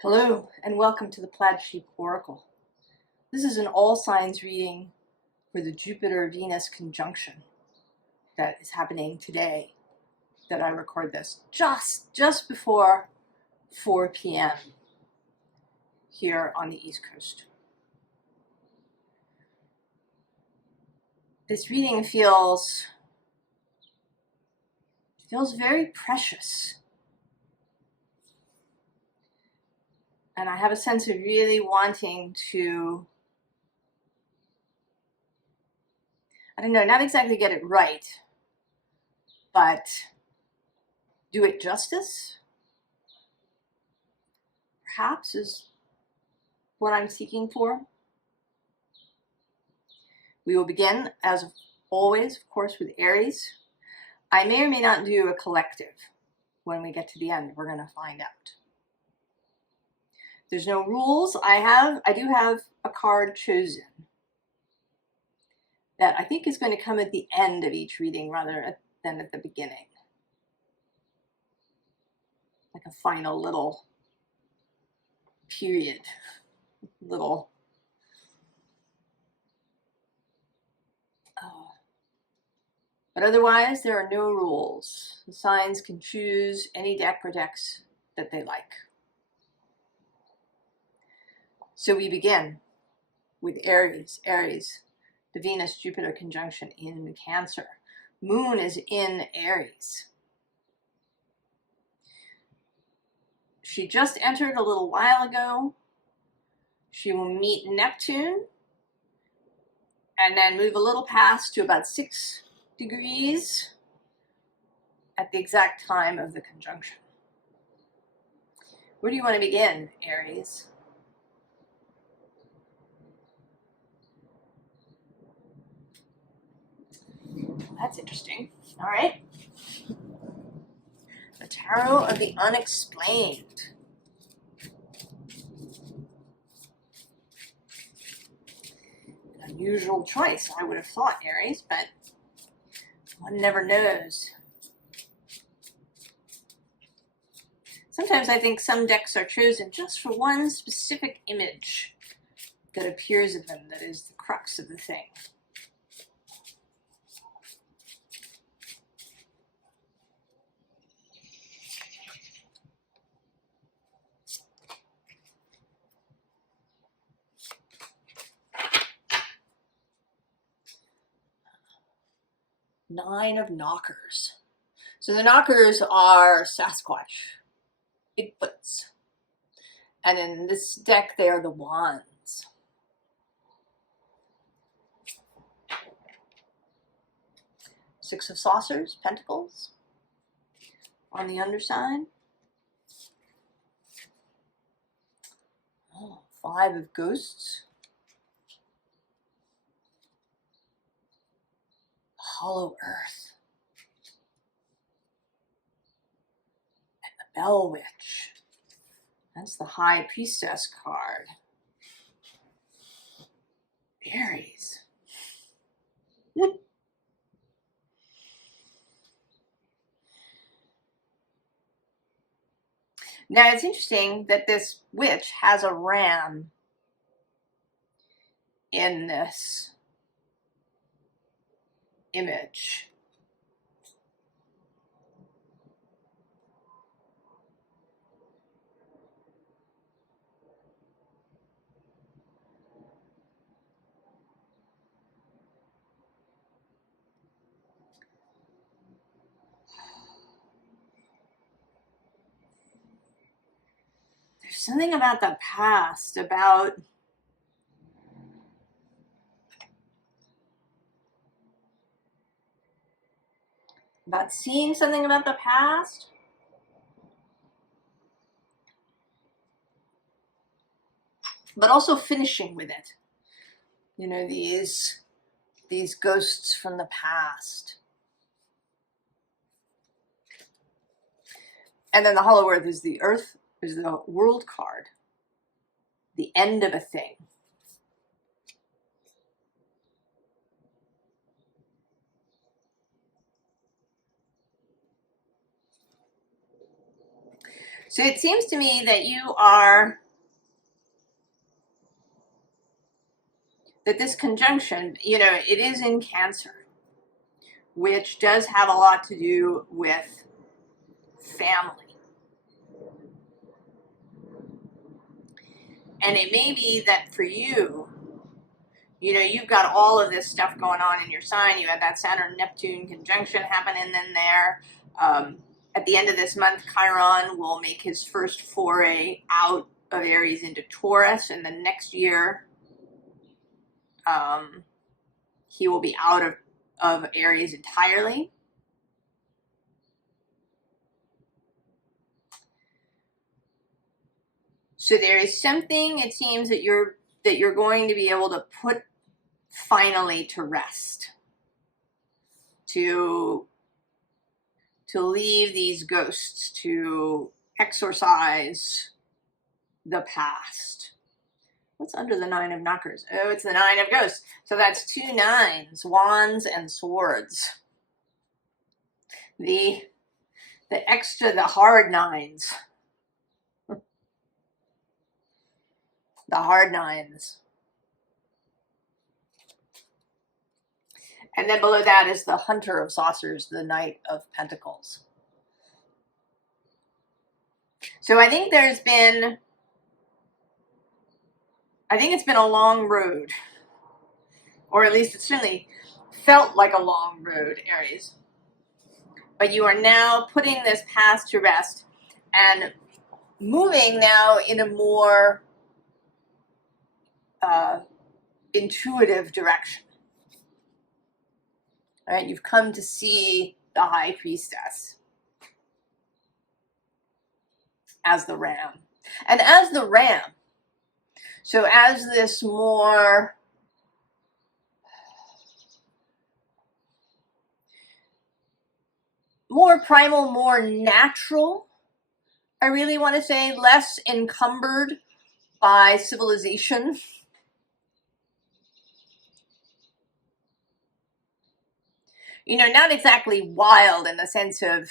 Hello, and welcome to the Plaid Sheep Oracle. This is an all signs reading for the Jupiter-Venus conjunction that is happening today that I record this just before 4 p.m. here on the East Coast. This reading feels very precious. And I have a sense of really wanting to, I don't know, not exactly get it right, but do it justice, perhaps, is what I'm seeking for. We will begin, as always, of course, with Aries. I may or may not do a collective when we get to the end. We're going to find out. There's no rules. I do have a card chosen that I think is going to come at the end of each reading rather than at the beginning. Like a final little period, little but otherwise there are no rules. The signs can choose any deck or decks that they like. So we begin with Aries. Aries, the Venus-Jupiter conjunction in Cancer. Moon is in Aries. She just entered a little while ago. She will meet Neptune and then move a little past to about 6 degrees at the exact time of the conjunction. Where do you want to begin, Aries? That's interesting. All right. The Tarot of the Unexplained. Unusual choice, I would have thought, Aries, but one never knows. Sometimes I think some decks are chosen just for one specific image that appears in them that is the crux of the thing. Nine of Knockers. So the Knockers are Sasquatch, Bigfoots. And in this deck, they are the Wands. Six of Saucers, Pentacles on the underside. Oh, Five of Ghosts. Hollow Earth. And the Bell Witch. That's the High Priestess card. Aries. Now it's interesting that this witch has a ram in this image. There's something about the past, about seeing something about the past. But also finishing with it. You know, these ghosts from the past. And then the Hollow Earth is the World card. The end of a thing. So it seems to me that that this conjunction, it is in Cancer, which does have a lot to do with family. And it may be that for you, you've got all of this stuff going on in your sign. You had that Saturn-Neptune conjunction happening in there. At the end of this month, Chiron will make his first foray out of Aries into Taurus, and the next year he will be out of Aries entirely. So there is something, it seems, that you're going to be able to put finally to rest, to leave these ghosts, to exorcise the past. What's under the 9 of knockers? Oh, it's the 9 of ghosts. So that's 2 nines, wands and swords. The hard nines. The hard nines. And then below that is the Hunter of Saucers, the Knight of Pentacles. So I think it's been a long road, or at least it certainly felt like a long road, Aries. But you are now putting this past to rest and moving now in a more intuitive direction. All right, you've come to see the High Priestess as the ram. And as the ram, so as this more primal, more natural, I really want to say, less encumbered by civilization. Not exactly wild in the sense of,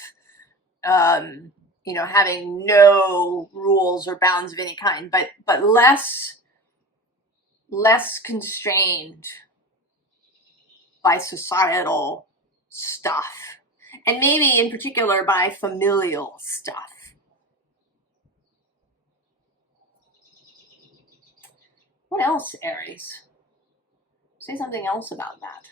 having no rules or bounds of any kind, but less constrained by societal stuff, and maybe in particular by familial stuff. What else, Aries? Say something else about that.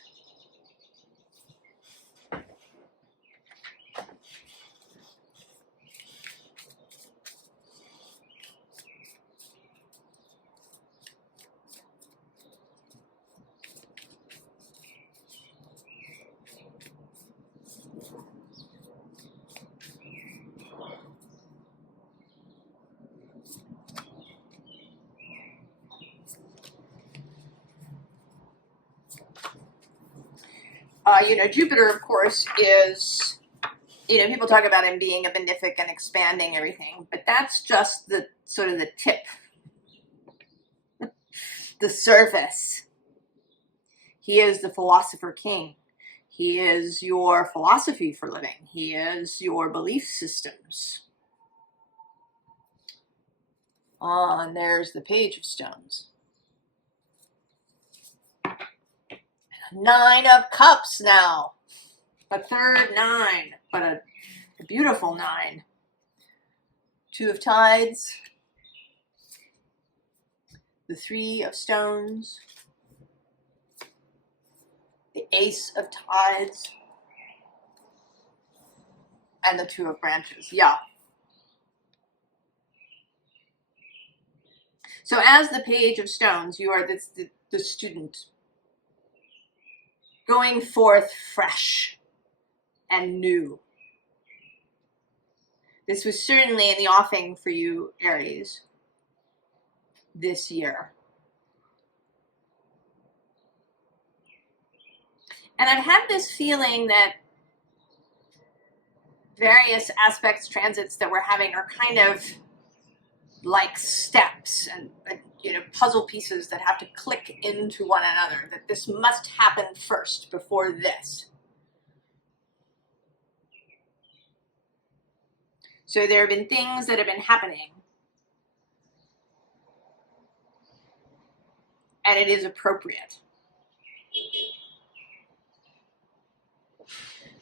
Jupiter, of course, is, people talk about him being a benefic and expanding everything, but that's just the sort of the tip, the surface. He is the philosopher king. He is your philosophy for living. He is your belief systems. And there's the Page of Stones. 9 of Cups now. A third 9, but a beautiful 9. 2 of Tides. The 3 of Stones. The Ace of Tides. And the 2 of Branches. Yeah. So as the Page of Stones, you are the student, going forth fresh and new. This was certainly in the offing for you, Aries, this year. And I've had this feeling that various aspects, transits that we're having are kind of like steps and puzzle pieces that have to click into one another, that this must happen first before this. So there have been things that have been happening, and it is appropriate.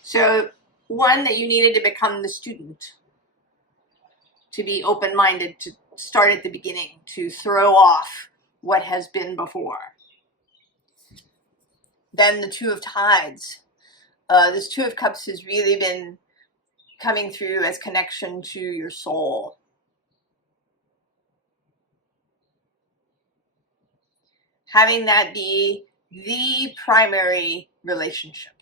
So one, that you needed to become the student, to be open-minded, to start at the beginning, to throw off what has been before. Then the Two of Tides. This Two of Cups has really been coming through as connection to your soul. Having that be the primary relationship.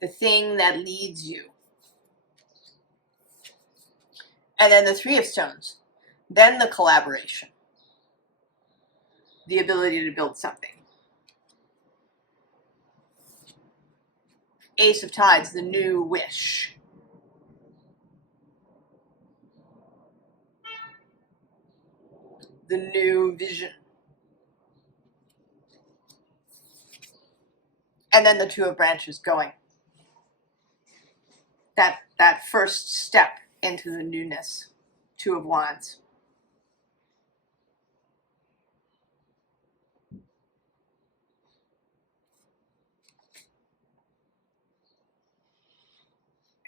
The thing that leads you. And then the Three of Stones. Then the collaboration. The ability to build something. Ace of Tides, the new wish. The new vision. And then the Two of Branches going. That first step into the newness. Two of Wands.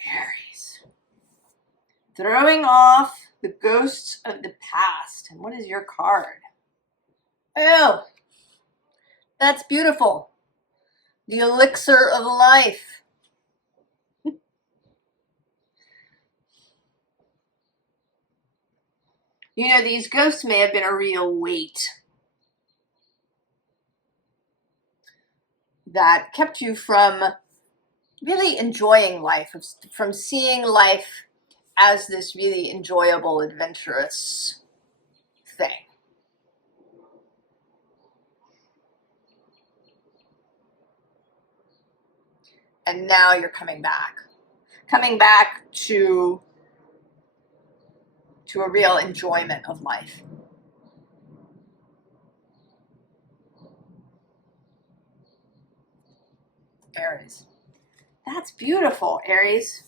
Aries. Throwing off the ghosts of the past. And what is your card? Oh, that's beautiful. The elixir of life. You know, these ghosts may have been a real weight that kept you from really enjoying life, from seeing life as this really enjoyable, adventurous thing. And now you're coming back to a real enjoyment of life. Aries. That's beautiful, Aries.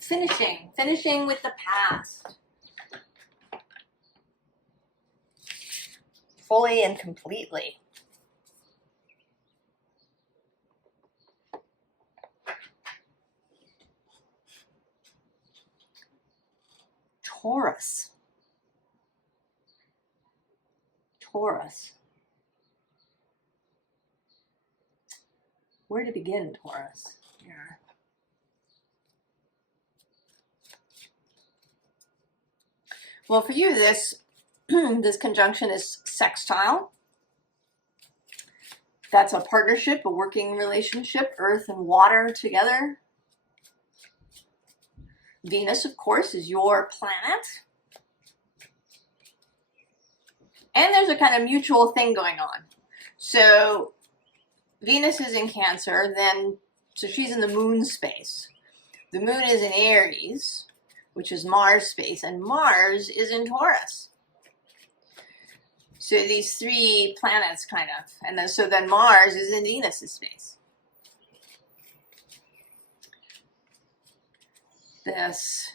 Finishing with the past. Fully and completely. Taurus. Where to begin, Taurus? Here. Well, for you, this conjunction is sextile. That's a partnership, a working relationship, earth and water together. Venus, of course, is your planet. And there's a kind of mutual thing going on. So Venus is in Cancer, so she's in the moon space. The moon is in Aries, which is Mars space, and Mars is in Taurus. So these three planets kind of, and then Mars is in Venus's space. This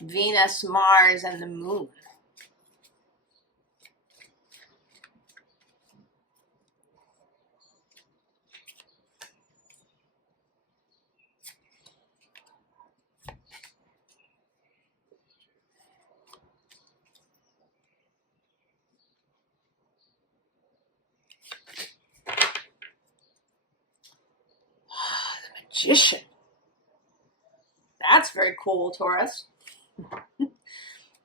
Venus, Mars, and the moon. The Magician. That's very cool, Taurus.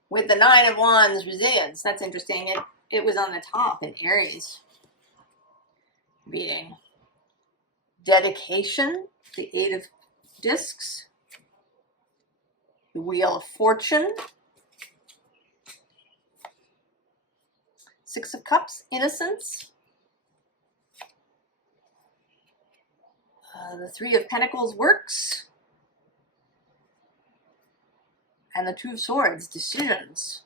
With the Nine of Wands resilience. That's interesting. It was on the top in Aries reading. Dedication, the Eight of Discs, the Wheel of Fortune, Six of Cups, innocence, the Three of Pentacles, works, and the Two of Swords, decisions.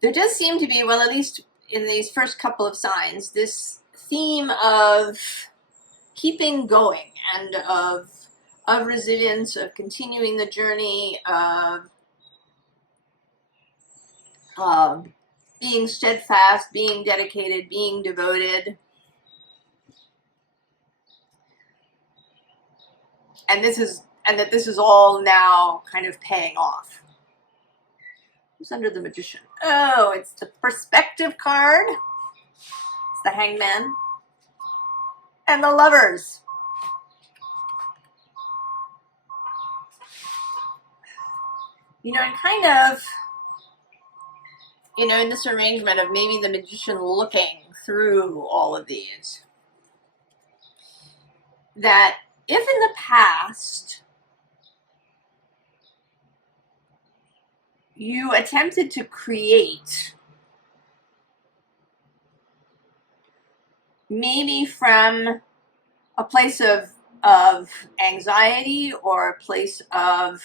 There does seem to be, well, at least in these first couple of signs, this theme of keeping going and of resilience, of continuing the journey, of being steadfast, being dedicated, being devoted. And this is all now kind of paying off. Who's under the Magician? Oh, it's the Perspective card. It's the Hangman. And the Lovers. You know, and kind of, you know, in this arrangement of maybe the Magician looking through all of these, that if in the past you attempted to create, maybe from a place of anxiety or a place of,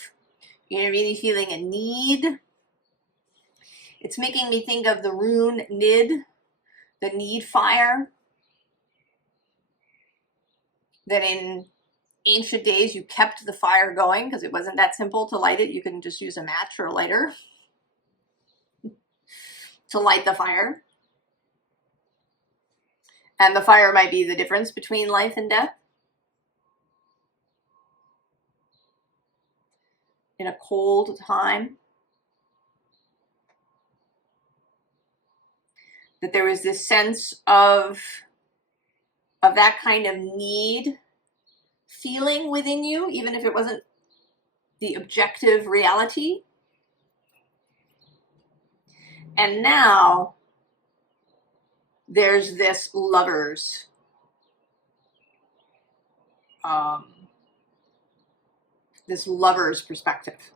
you know, really feeling a need. It's making me think of the rune Nid, the need fire, that in ancient days you kept the fire going because it wasn't that simple to light it. You can just use a match or a lighter to light the fire. And the fire might be the difference between life and death. In a cold time. That there was this sense of that kind of need feeling within you, even if it wasn't the objective reality. And now there's this Lovers perspective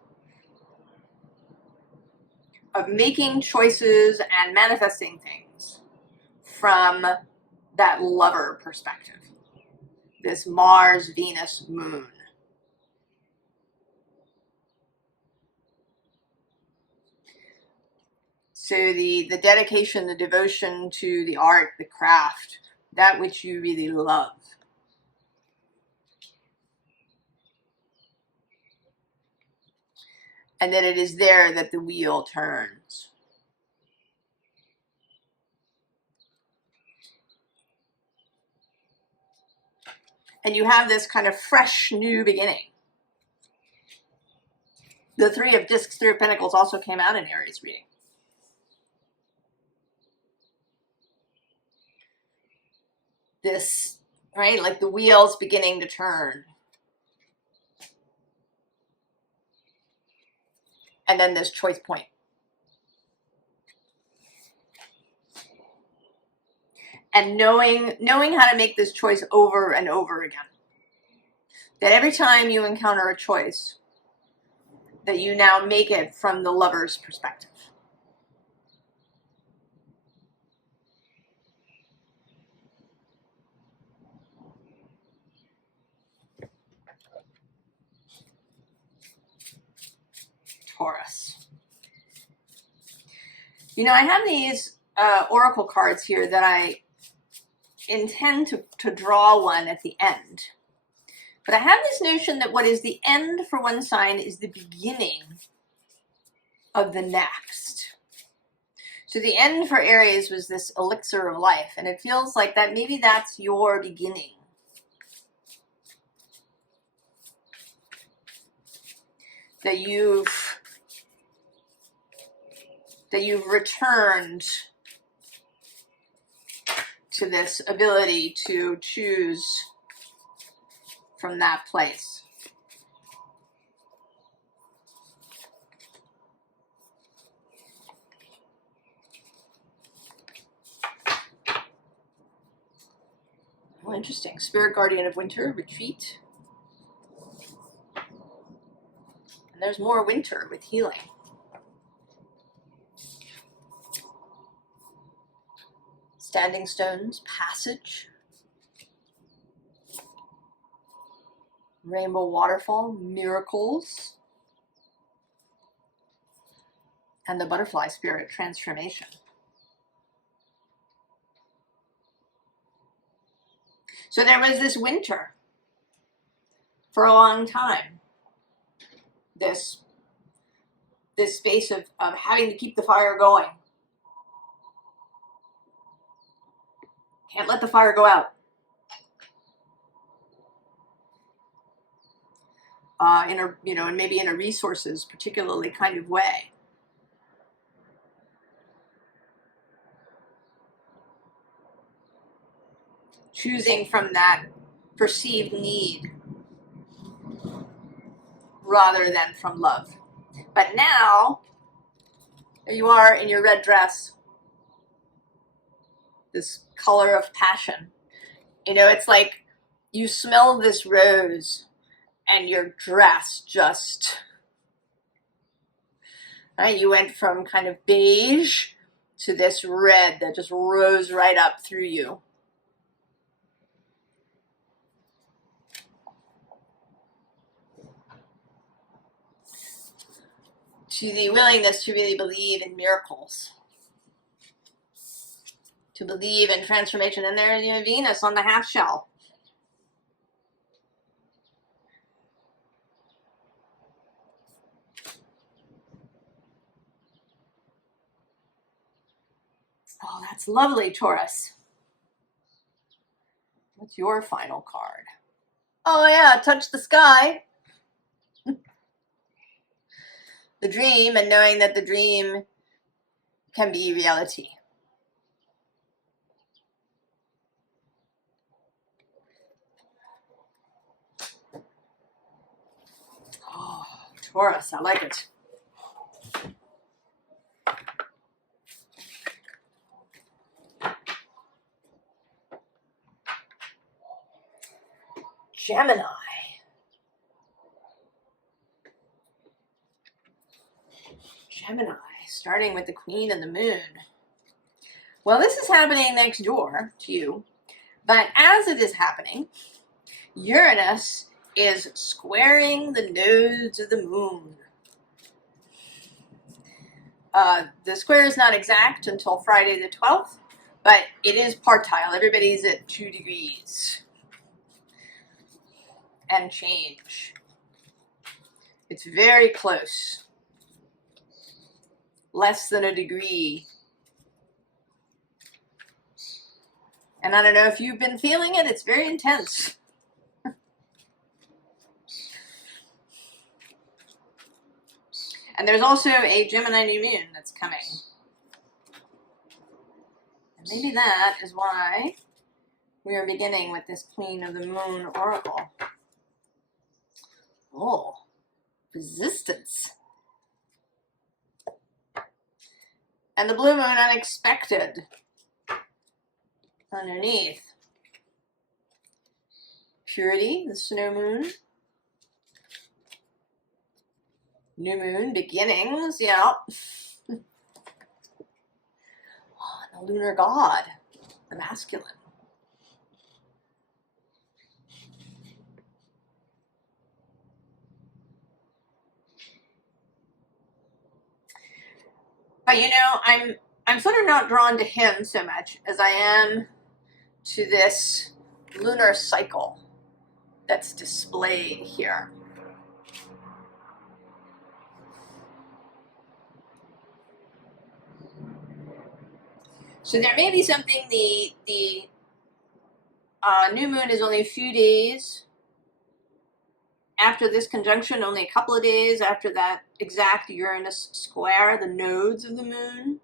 of making choices and manifesting things from that lover perspective. This Mars, Venus, Moon. So the dedication, the devotion to the art, the craft, that which you really love. And that it is there that the wheel turns. And you have this kind of fresh new beginning. The Three of Discs, Three of Pentacles also came out in Aries reading. This, right, like the wheels beginning to turn. And then this choice point. And knowing how to make this choice over and over again. That every time you encounter a choice, that you now make it from the lover's perspective. Taurus. You know, I have these oracle cards here that I intend to draw one at the end. But I have this notion that what is the end for one sign is the beginning of the next. So the end for Aries was this elixir of life, and it feels like that maybe that's your beginning. That you've returned to this ability to choose from that place. Oh, interesting. Spirit Guardian of Winter, Retreat. And there's more winter with healing. Standing Stones, Passage. Rainbow Waterfall, Miracles. And the Butterfly Spirit, Transformation. So there was this winter for a long time. This space of having to keep the fire going. Can't let the fire go out. And maybe in a resources particularly kind of way. Choosing from that perceived need rather than from love. But now, there you are in your red dress, this color of passion. You know, it's like you smell this rose and your dress just, right? You went from kind of beige to this red that just rose right up through you. To the willingness to really believe in miracles, to believe in transformation. And there's Venus on the half shell. Oh, that's lovely, Taurus. What's your final card? Oh yeah, touch the sky. The dream, and knowing that the dream can be reality. Oh, Taurus, I like it. Gemini. Gemini, starting with the Queen and the Moon. Well, this is happening next door to you, but as it is happening, Uranus is squaring the nodes of the Moon. The square is not exact until Friday the 12th, but it is partile. Everybody's at 2 degrees and change. It's very close. Less than a degree. And I don't know if you've been feeling it, it's very intense. And there's also a Gemini new moon that's coming. And maybe that is why we are beginning with this Queen of the Moon oracle. Oh, resistance. And the blue moon unexpected underneath. Purity, the snow moon. New moon, beginnings, yeah. Oh, the lunar god, the masculine. But you know, I'm sort of not drawn to him so much as I am to this lunar cycle that's displayed here. So there may be something, the new moon is only a few days after this conjunction, only a couple of days after that exact Uranus square, the nodes of the moon.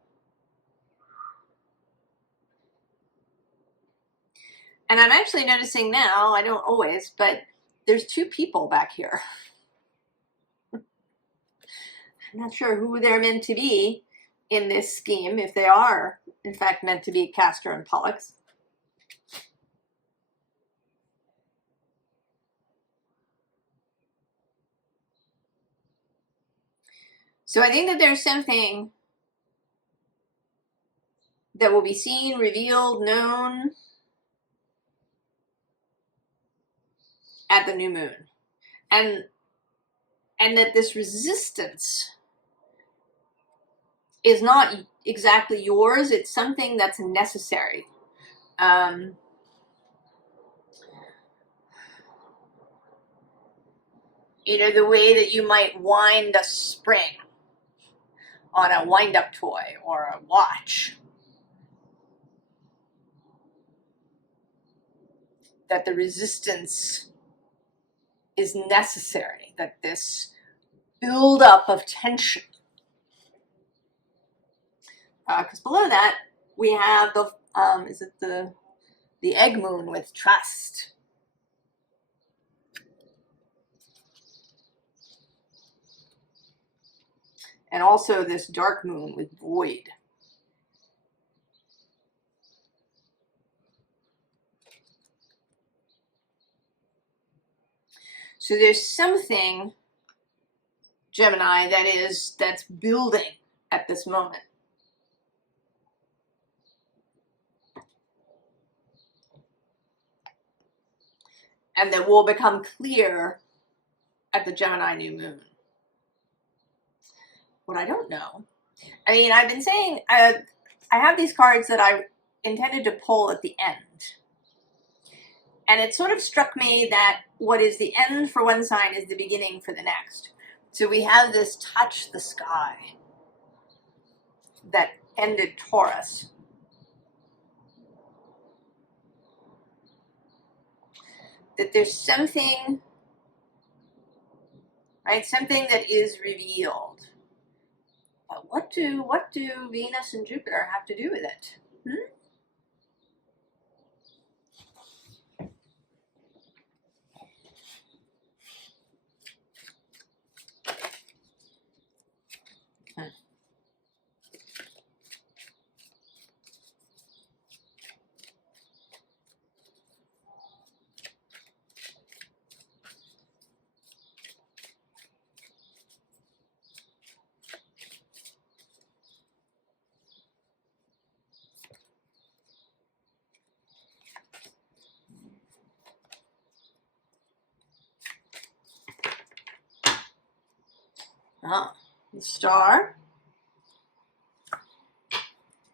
And I'm actually noticing now, I don't always, but there's 2 people back here. I'm not sure who they're meant to be in this scheme, if they are, in fact, meant to be Castor and Pollux. So I think that there's something that will be seen, revealed, known at the new moon. And that this resistance is not exactly yours, it's something that's necessary. You know, the way that you might wind a spring on a wind-up toy or a watch. That the resistance is necessary, that this build-up of tension. Because below that, we have the, is it the egg moon with trust. And also this dark moon with void. So there's something, Gemini, that's building at this moment. And that will become clear at the Gemini new moon. What I don't know, I mean, I've been saying, I have these cards that I intended to pull at the end. And it sort of struck me that what is the end for one sign is the beginning for the next. So we have this touch the sky that ended Taurus. That there's something, right? Something that is revealed. But what do Venus and Jupiter have to do with it? The Star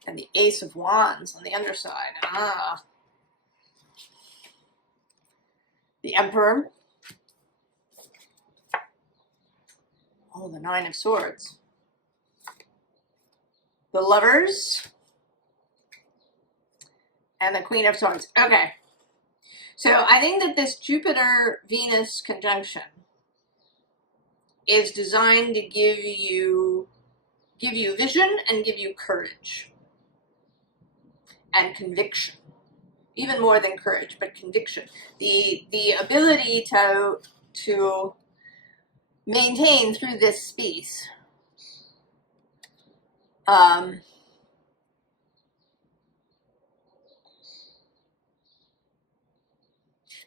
and the Ace of Wands on the underside. The Emperor. Oh, the Nine of Swords. The Lovers. And the Queen of Swords. Okay. So I think that this Jupiter-Venus conjunction is designed to give you vision and give you courage and conviction. Even more than courage, but conviction. The ability to maintain through this space.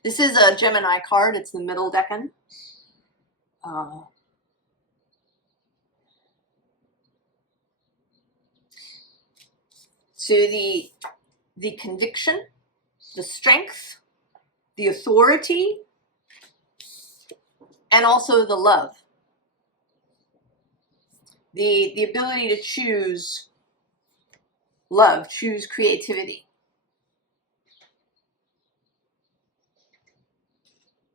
This is a Gemini card. It's the middle decan. So the conviction, the strength, the authority, and also the love. The ability to choose love, choose creativity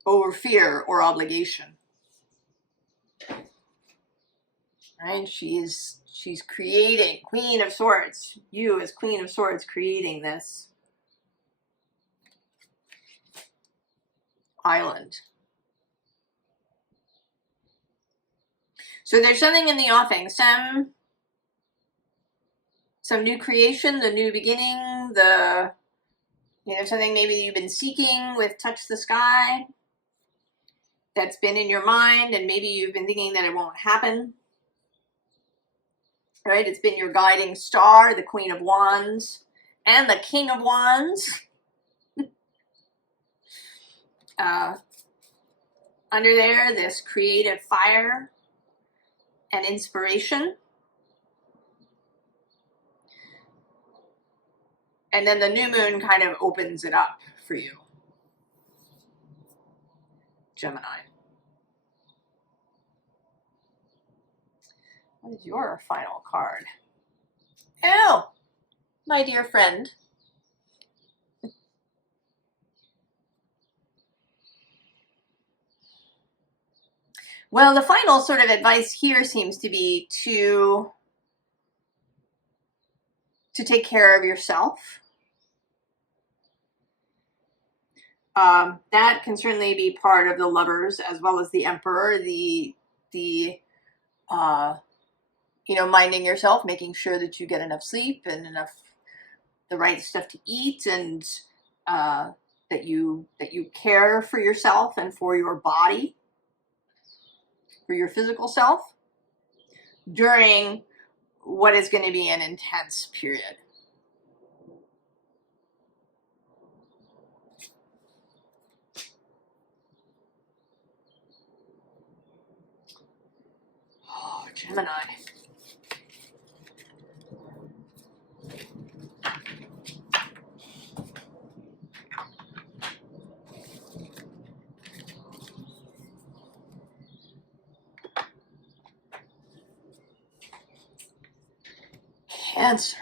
over fear or obligation. Right? She's creating, Queen of Swords. You as Queen of Swords creating this island. So there's something in the offing, some new creation, the new beginning, something maybe you've been seeking with Touch the Sky that's been in your mind, and maybe you've been thinking that it won't happen. Right? It's been your guiding star, the Queen of Wands, and the King of Wands. Under there, this creative fire and inspiration. And then the new moon kind of opens it up for you, Gemini. What is your final card? Oh, my dear friend. Well, the final sort of advice here seems to be to take care of yourself. That can certainly be part of the Lovers as well as the Emperor. The you know, minding yourself, making sure that you get enough sleep and enough the right stuff to eat, and that you care for yourself and for your body, for your physical self during what is going to be an intense period. Oh, Gemini. Cancer.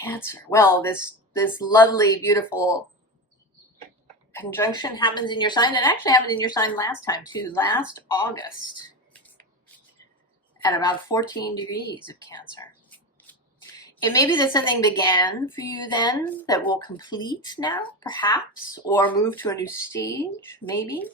Cancer. Well, this lovely, beautiful conjunction happens in your sign. It actually happened in your sign last time too, last August, at about 14 degrees of Cancer. It may be that something began for you then that will complete now, perhaps, or move to a new stage, maybe.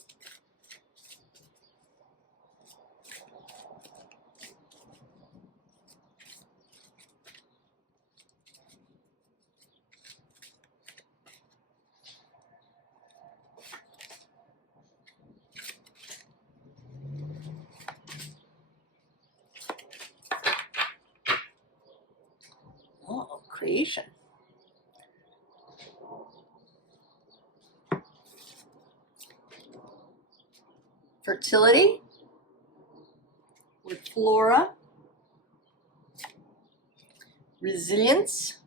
Oh, creation. Fertility with flora. Resilience.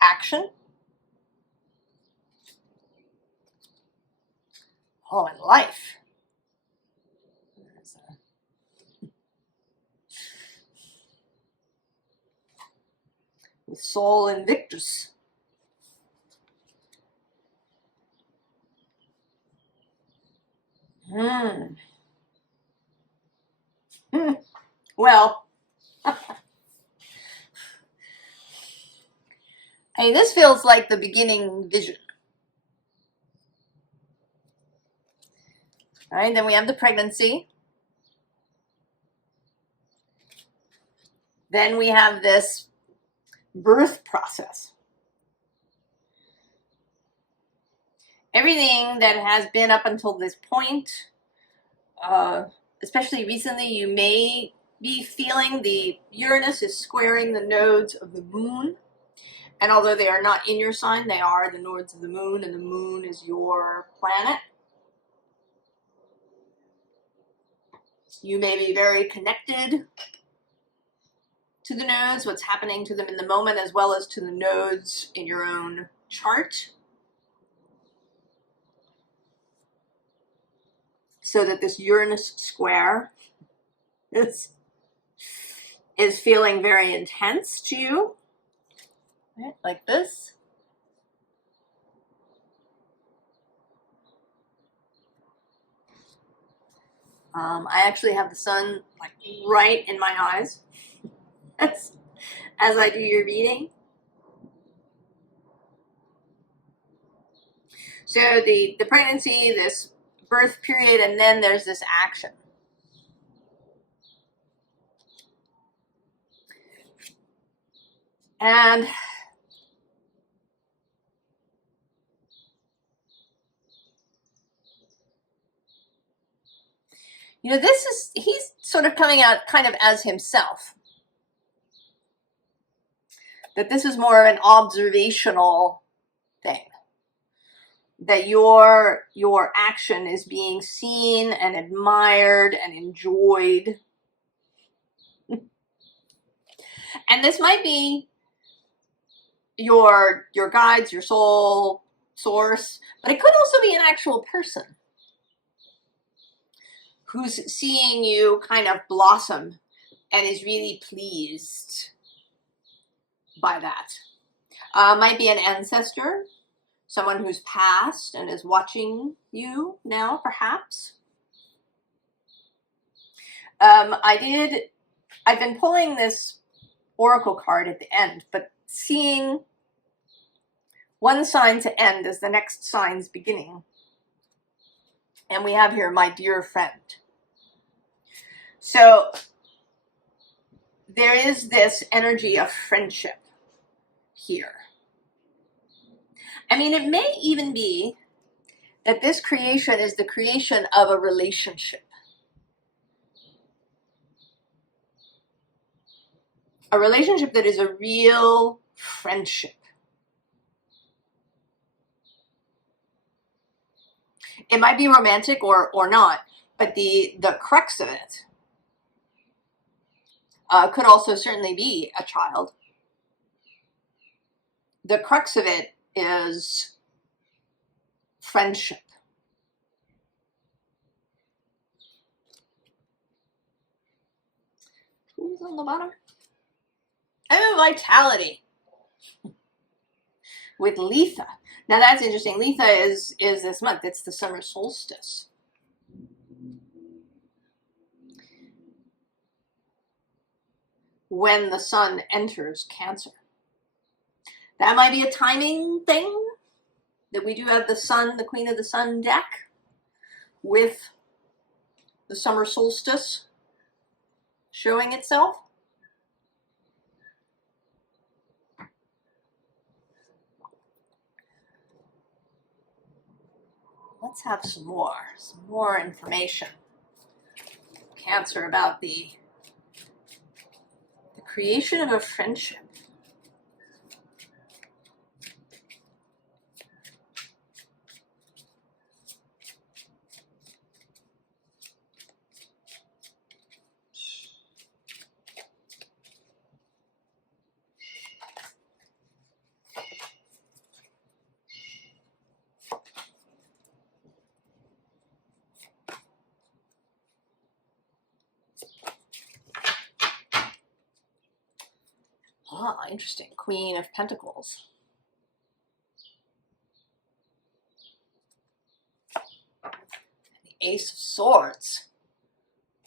Action. Oh, and life. With Sol Invictus. Well, I mean, this feels like the beginning vision. All right, then we have the pregnancy. Then we have this birth process. Everything that has been up until this point, especially recently, you may be feeling the Uranus is squaring the nodes of the moon. And although they are not in your sign, they are the nodes of the moon, and the moon is your planet. You may be very connected to the nodes, what's happening to them in the moment, as well as to the nodes in your own chart. So that this Uranus square is feeling very intense to you, right? Like this. I actually have the sun like right in my eyes as I do your reading. So the pregnancy, this birth period, and then there's this action. And you know, he's sort of coming out kind of as himself. That this is more of an observational thing. That your action is being seen and admired and enjoyed. And this might be your guides, your soul source, but it could also be an actual person who's seeing you kind of blossom and is really pleased by that. Might be an ancestor, someone who's passed and is watching you now, perhaps. I've been pulling this oracle card at the end, but seeing one sign to end as the next sign's beginning. And we have here, my dear friend. So there is this energy of friendship here. I mean, it may even be that this creation is the creation of a relationship. A relationship that is a real friendship. It might be romantic or not, but the crux of it could also certainly be a child. The crux of it is friendship. Who's on the bottom? Oh, vitality. With Letha. Now that's interesting. Letha is this month. It's the summer solstice. When the sun enters Cancer. That might be a timing thing, that we do have the sun, the Queen of the Sun deck with the summer solstice showing itself. Let's have some more information. Cancer, about the creation of a friendship. Ah, interesting. Queen of Pentacles. And the Ace of Swords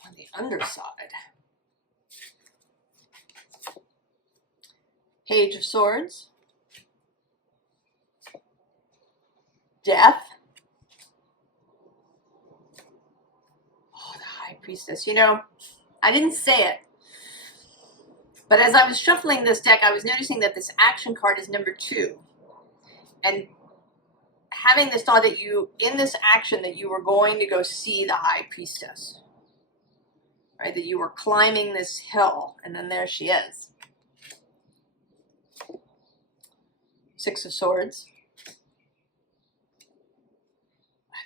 on the underside. Page of Swords. Death. Oh, the High Priestess. You know, I didn't say it, but as I was shuffling this deck, I was noticing that this action card is number 2. And having this thought that you, in this action, that you were going to go see the High Priestess. Right? That you were climbing this hill, and then there she is. Six of Swords. And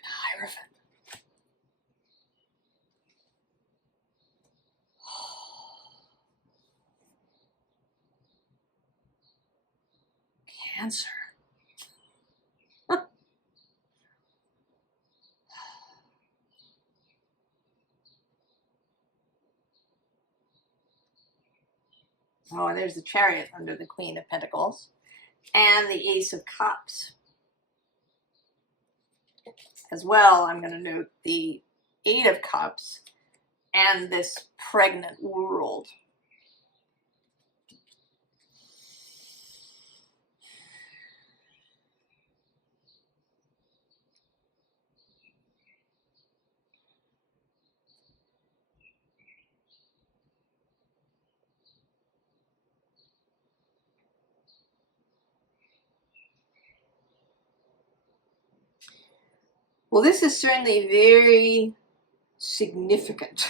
the Hierophant. Cancer. Oh, and there's the Chariot under the Queen of Pentacles. And the Ace of Cups. As well, I'm going to note the Eight of Cups and this pregnant world. Well, this is certainly very significant.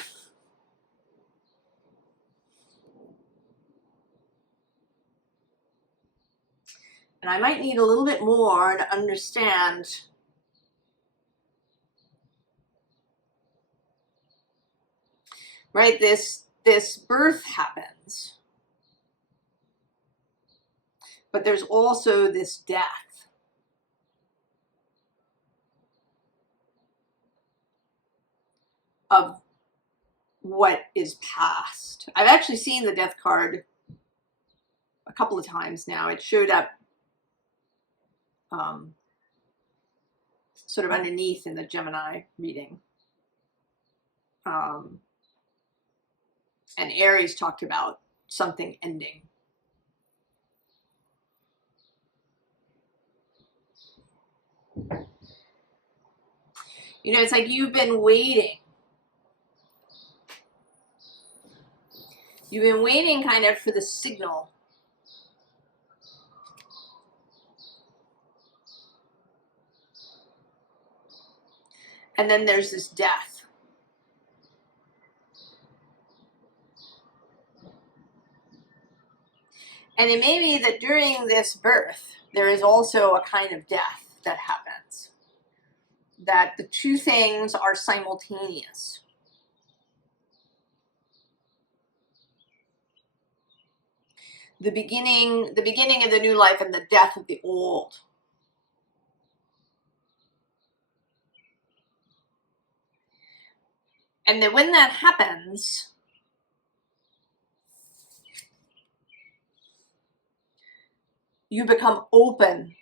And I might need a little bit more to understand right, this birth happens. But there's also this death. Of what is past. I've actually seen the death card a couple of times now. It showed up sort of underneath in the Gemini reading. And Aries talked about something ending. You know, it's like you've been waiting. You've been waiting kind of for the signal. And then there's this death. And it may be that during this birth, there is also a kind of death that happens. That the two things are simultaneous. The beginning of the new life and the death of the old. And then when that happens, you become open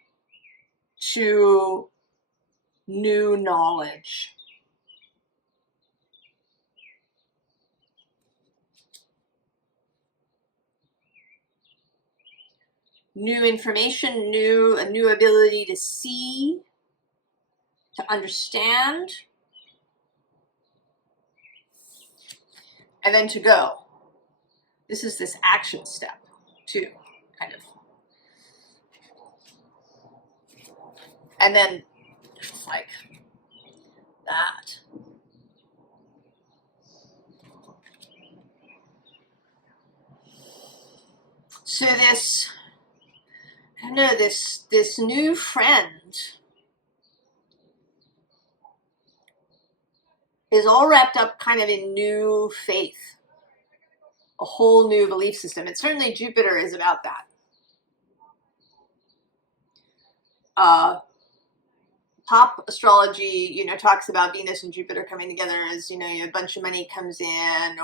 to new knowledge. New information, a new ability to see, to understand, and then to go. This is this action step too, kind of. And then just like that. So this, I don't know, this new friend is all wrapped up kind of in new faith, a whole new belief system. And certainly Jupiter is about that. Pop astrology, you know, talks about Venus and Jupiter coming together as, you know, a bunch of money comes in,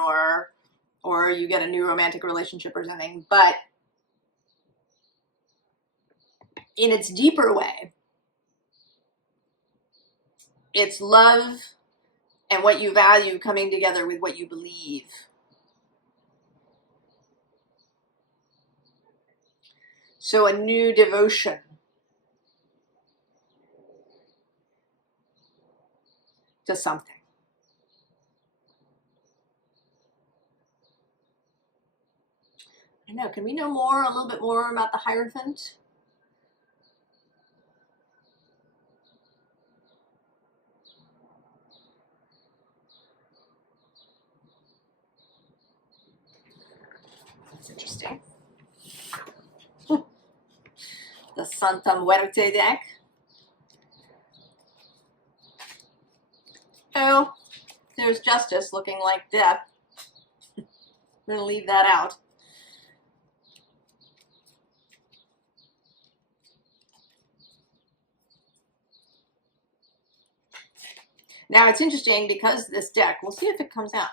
or you get a new romantic relationship or something. But in its deeper way, it's love and what you value coming together with what you believe. So a new devotion. To something. I know, can we know more, a little bit more about the Hierophant? That's interesting. The Santa Muerte deck. Oh, there's Justice looking like death. I'm going to leave that out. Now it's interesting because this deck, we'll see if it comes out.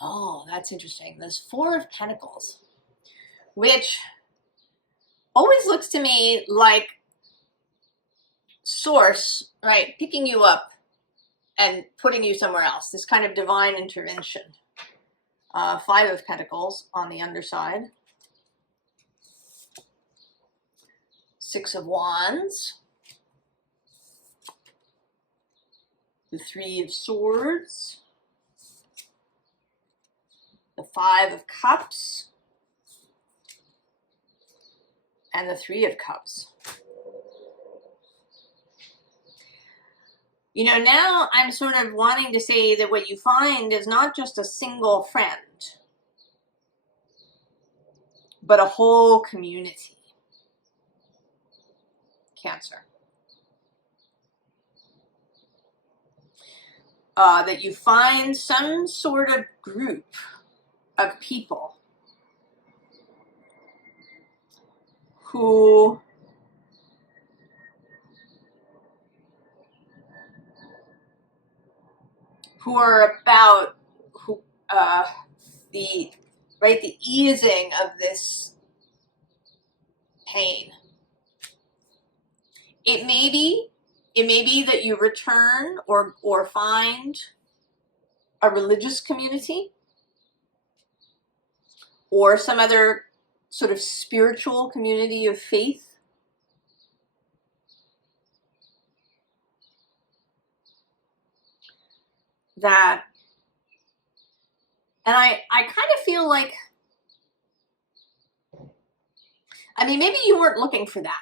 Oh, that's interesting. There's Four of Pentacles, which always looks to me like Source, right, picking you up and putting you somewhere else. This kind of divine intervention. Five of Pentacles on the underside. Six of Wands. The Three of Swords. The Five of Cups. And the Three of Cups. You know, now I'm sort of wanting to say that what you find is not just a single friend, but a whole community. Cancer. That you find some sort of group of people who are about the right? The easing of this pain. It may be that you return or find a religious community or some other sort of spiritual community of faith. That, and I kind of feel like, I mean, maybe you weren't looking for that.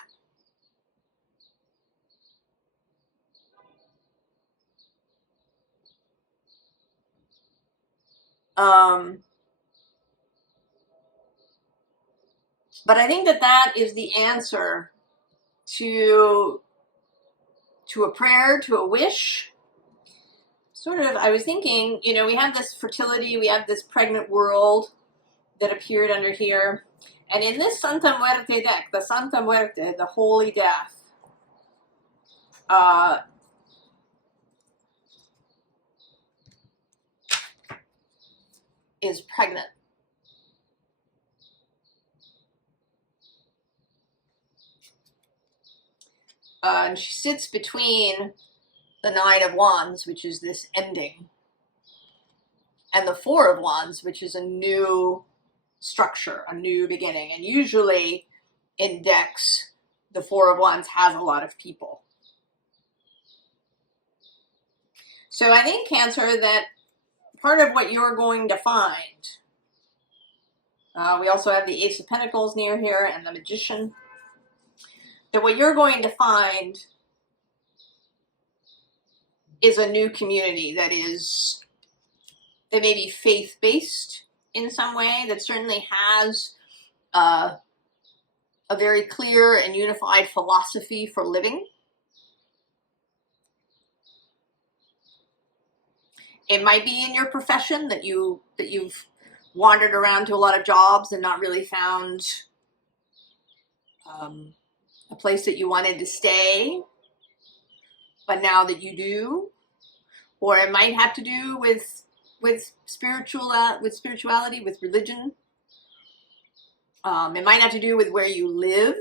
But I think that is the answer to a prayer, to a wish. Sort of, I was thinking, you know, we have this fertility, we have this pregnant world that appeared under here. And in this Santa Muerte deck, the Santa Muerte, the Holy Death, is pregnant. And she sits between the Nine of Wands, which is this ending, and the Four of Wands, which is a new structure, a new beginning. And usually in decks, the Four of Wands has a lot of people. So I think, Cancer, that part of what you're going to find, we also have the Ace of Pentacles near here and the Magician, that what you're going to find is a new community that may be faith-based in some way, that certainly has a very clear and unified philosophy for living. It might be in your profession that you've wandered around to a lot of jobs and not really found a place that you wanted to stay, but now that you do. Or it might have to do with spirituality, with religion. It might have to do with where you live.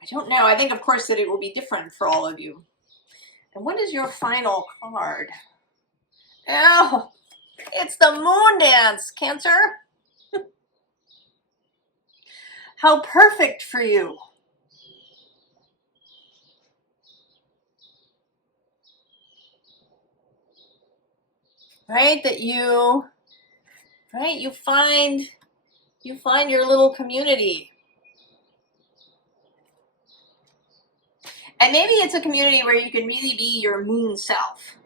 I don't know. I think, of course, that it will be different for all of you. And what is your final card? Oh, it's the Moon Dance, Cancer. How perfect for you. Right? That you find your little community. And maybe it's a community where you can really be your moon self.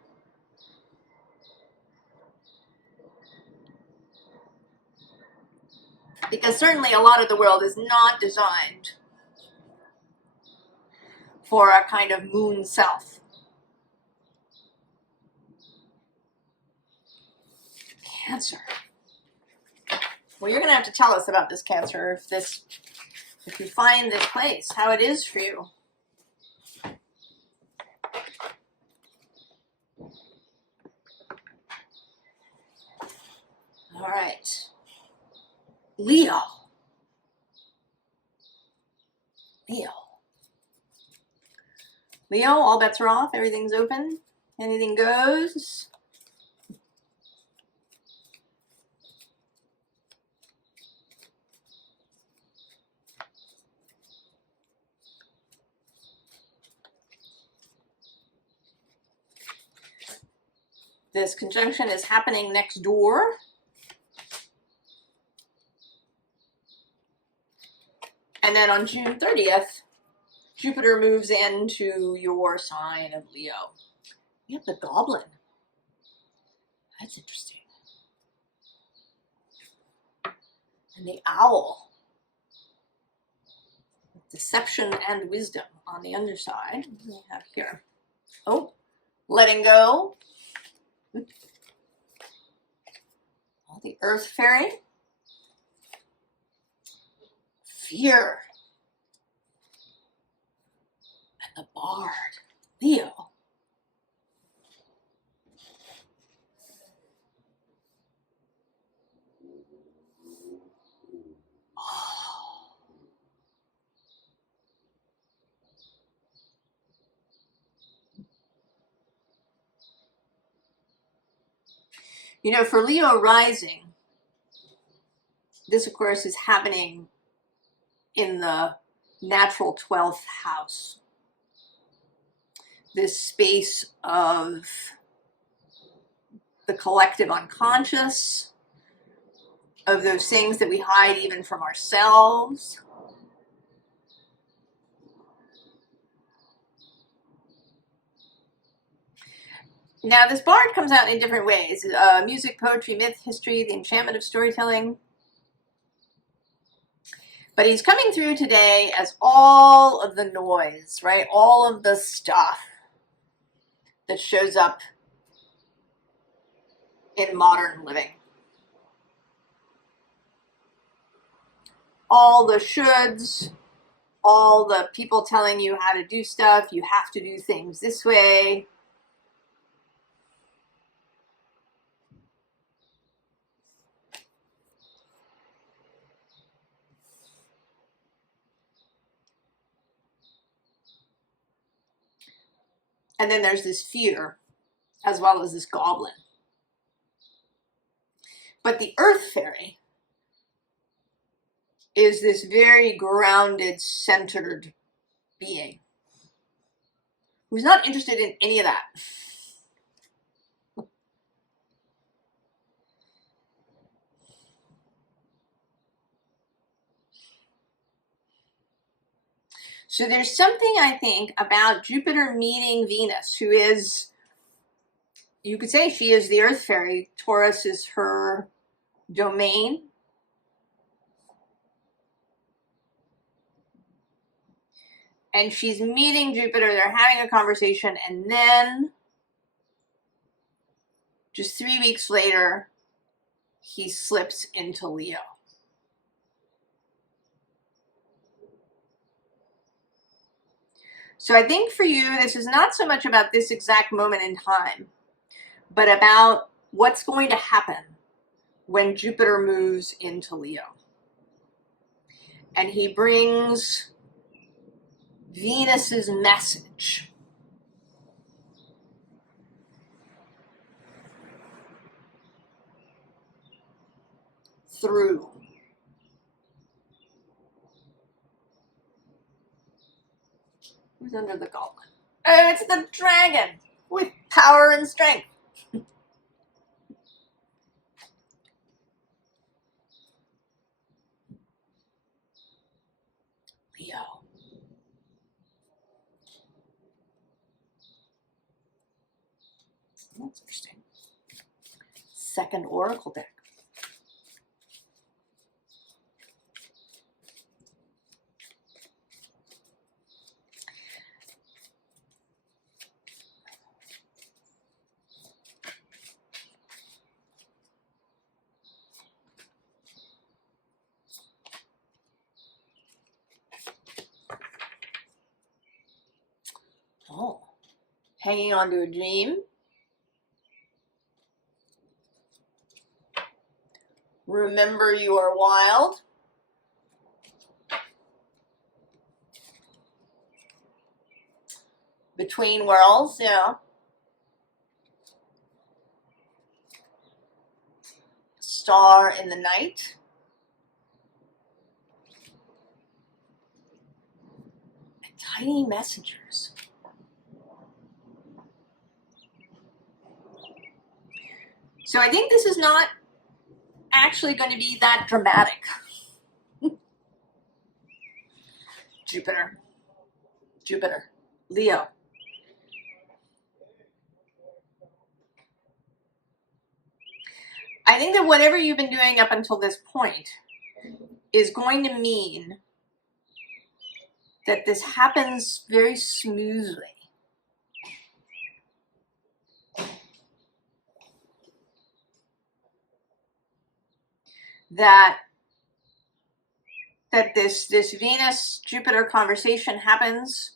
Because certainly a lot of the world is not designed for a kind of moon self. Cancer. Well, you're going to have to tell us about this, Cancer, if you find this place, how it is for you. All right. Leo. Leo, all bets are off. Everything's open. Anything goes. This conjunction is happening next door. And then on June 30th, Jupiter moves into your sign of Leo. We have the Goblin. That's interesting. And the Owl. Deception and wisdom on the underside. We have here. Oh, letting go. The Earth Fairy. Fear. And the Bard. Leo. You know, for Leo rising, this, of course, is happening in the natural 12th house. This space of the collective unconscious, of those things that we hide even from ourselves. Now, this bard comes out in different ways. Music, poetry, myth, history, the enchantment of storytelling. But he's coming through today as all of the noise, right? All of the stuff that shows up in modern living. All the shoulds, all the people telling you how to do stuff. You have to do things this way. And then there's this fear, as well as this goblin. But the earth fairy is this very grounded, centered being who's not interested in any of that. So there's something, I think, about Jupiter meeting Venus, who is, you could say she is the earth fairy. Taurus is her domain. And she's meeting Jupiter, they're having a conversation, and then just 3 weeks later, he slips into Leo. So I think for you, this is not so much about this exact moment in time, but about what's going to happen when Jupiter moves into Leo. And he brings Venus's message. Through. Who's under the goblin? Oh, it's the dragon with power and strength. Leo. That's interesting. Second oracle deck. Oh, hanging on to a dream. Remember you are wild. Between worlds, yeah. Star in the night. And tiny messengers. So I think this is not actually going to be that dramatic. Jupiter, Leo. I think that whatever you've been doing up until this point is going to mean that this happens very smoothly. That this Venus-Jupiter conversation happens,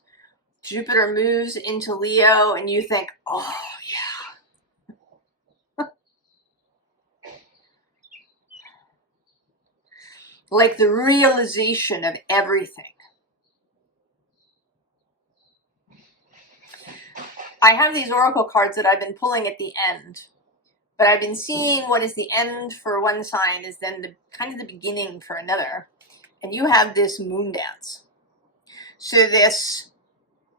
Jupiter moves into Leo, and you think, oh, yeah. Like the realization of everything. I have these oracle cards that I've been pulling at the end, But I've been seeing what is the end for one sign is then the kind of the beginning for another. And you have this moon dance. So this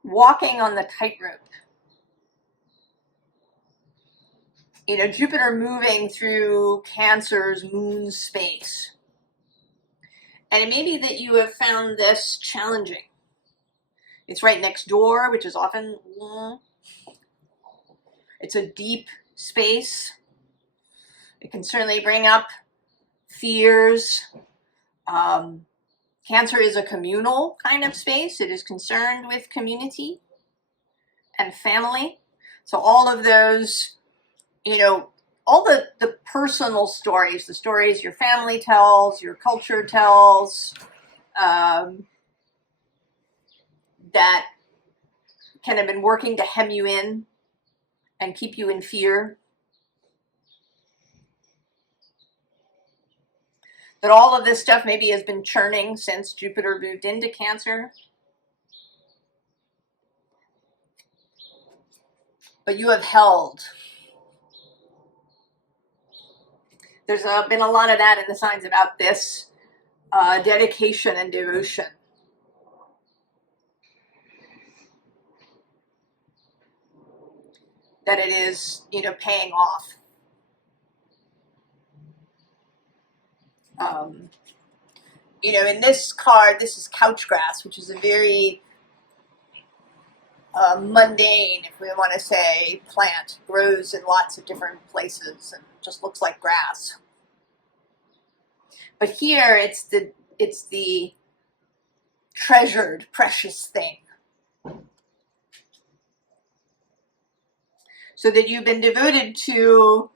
walking on the tightrope. You know, Jupiter moving through Cancer's moon space. And it may be that you have found this challenging. It's right next door, which is often, it's a deep space. It can certainly bring up fears. Cancer is a communal kind of space. It is concerned with community and family. So all of those, you know, all the personal stories, the stories your family tells, your culture tells, that kind of been working to hem you in and keep you in fear. That all of this stuff maybe has been churning since Jupiter moved into Cancer. But you have held. There's been a lot of that in the signs about this dedication and devotion. That it is, you know, paying off. You know, in this card, this is couch grass, which is a very mundane, if we want to say, plant. Grows in lots of different places and just looks like grass. But here, it's the treasured, precious thing. So that you've been devoted to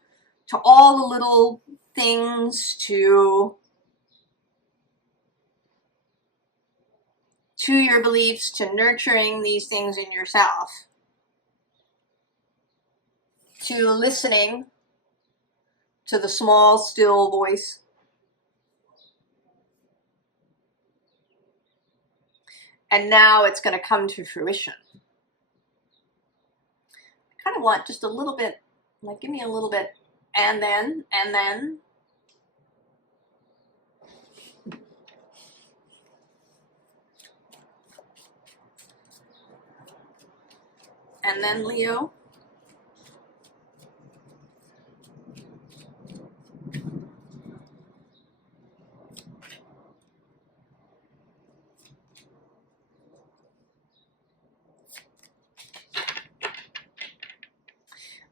all the little things, to your beliefs, to nurturing these things in yourself, to listening to the small, still voice. And now it's going to come to fruition. I kind of want just a little bit, like give me a little bit, and then, Leo.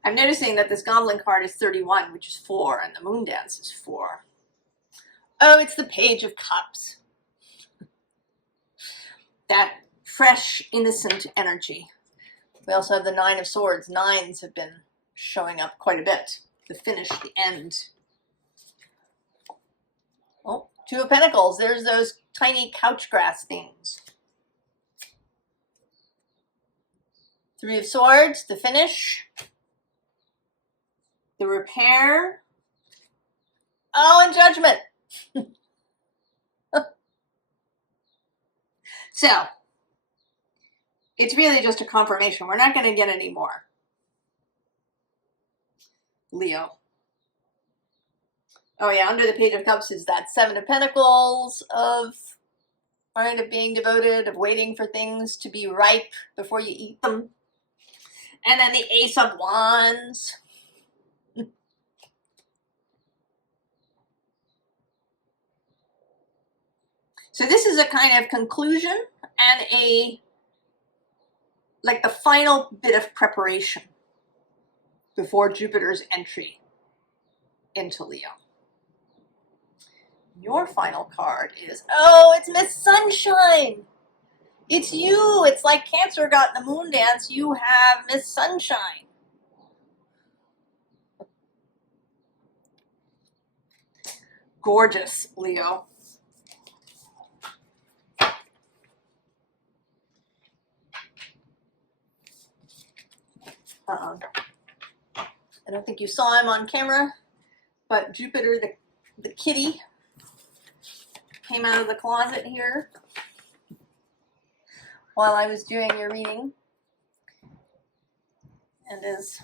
I'm noticing that this goblin card is 31, which is 4, and the moon dance is 4. Oh, it's the Page of Cups. That fresh, innocent energy. We also have the 9 of Swords. 9s have been showing up quite a bit. The finish, the end. Oh, 2 of Pentacles. There's those tiny couch grass things. 3 of Swords, the finish. The repair. Oh, and Judgment. So, it's really just a confirmation. We're not going to get any more. Leo. Oh yeah, under the Page of Cups is that 7 of Pentacles of kind of being devoted, of waiting for things to be ripe before you eat them. And then the Ace of Wands. So this is a kind of conclusion and like the final bit of preparation before Jupiter's entry into Leo. Your final card is, oh, it's Miss Sunshine. It's you. It's like Cancer got the moon dance. You have Miss Sunshine. Gorgeous, Leo. I don't think you saw him on camera, but Jupiter, the kitty, came out of the closet here while I was doing your reading and is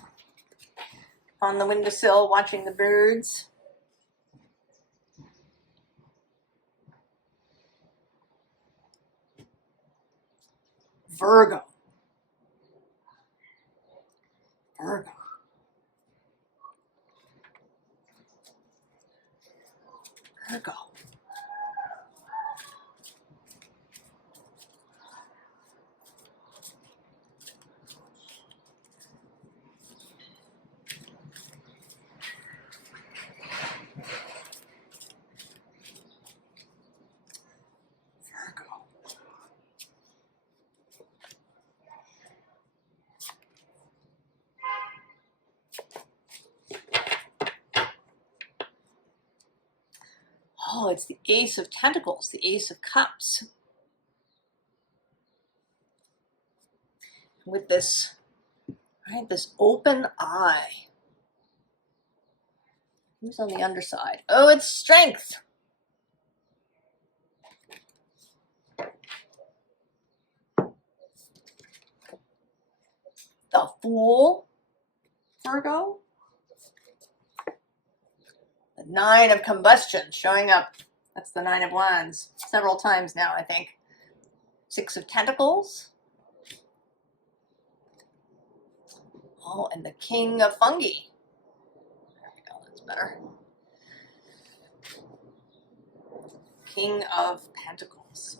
on the windowsill watching the birds. Virgo. Virgo. Virgo. Oh, it's the Ace of Pentacles, the Ace of Cups. With this, right, this open eye. Who's on the underside? Oh, it's Strength. The Fool, Virgo. The Nine of Combustion showing up. That's the Nine of Wands several times now, I think. Six of Tentacles. Oh, and the King of Fungi. There we go, that's better. King of Pentacles.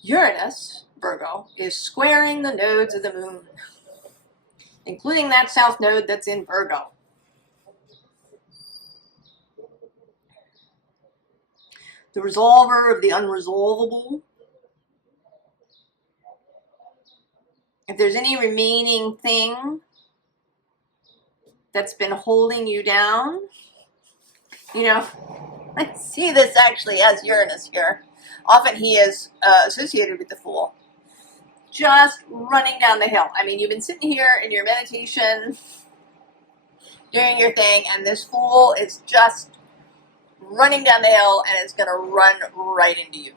Uranus, Virgo, is squaring the nodes of the moon, including that south node that's in Virgo. The resolver of the unresolvable. If there's any remaining thing that's been holding you down, you know, I see this actually as Uranus here. Often he is associated with the Fool. Just running down the hill. I mean, you've been sitting here in your meditation, doing your thing, and this Fool is just running down the hill and it's going to run right into you.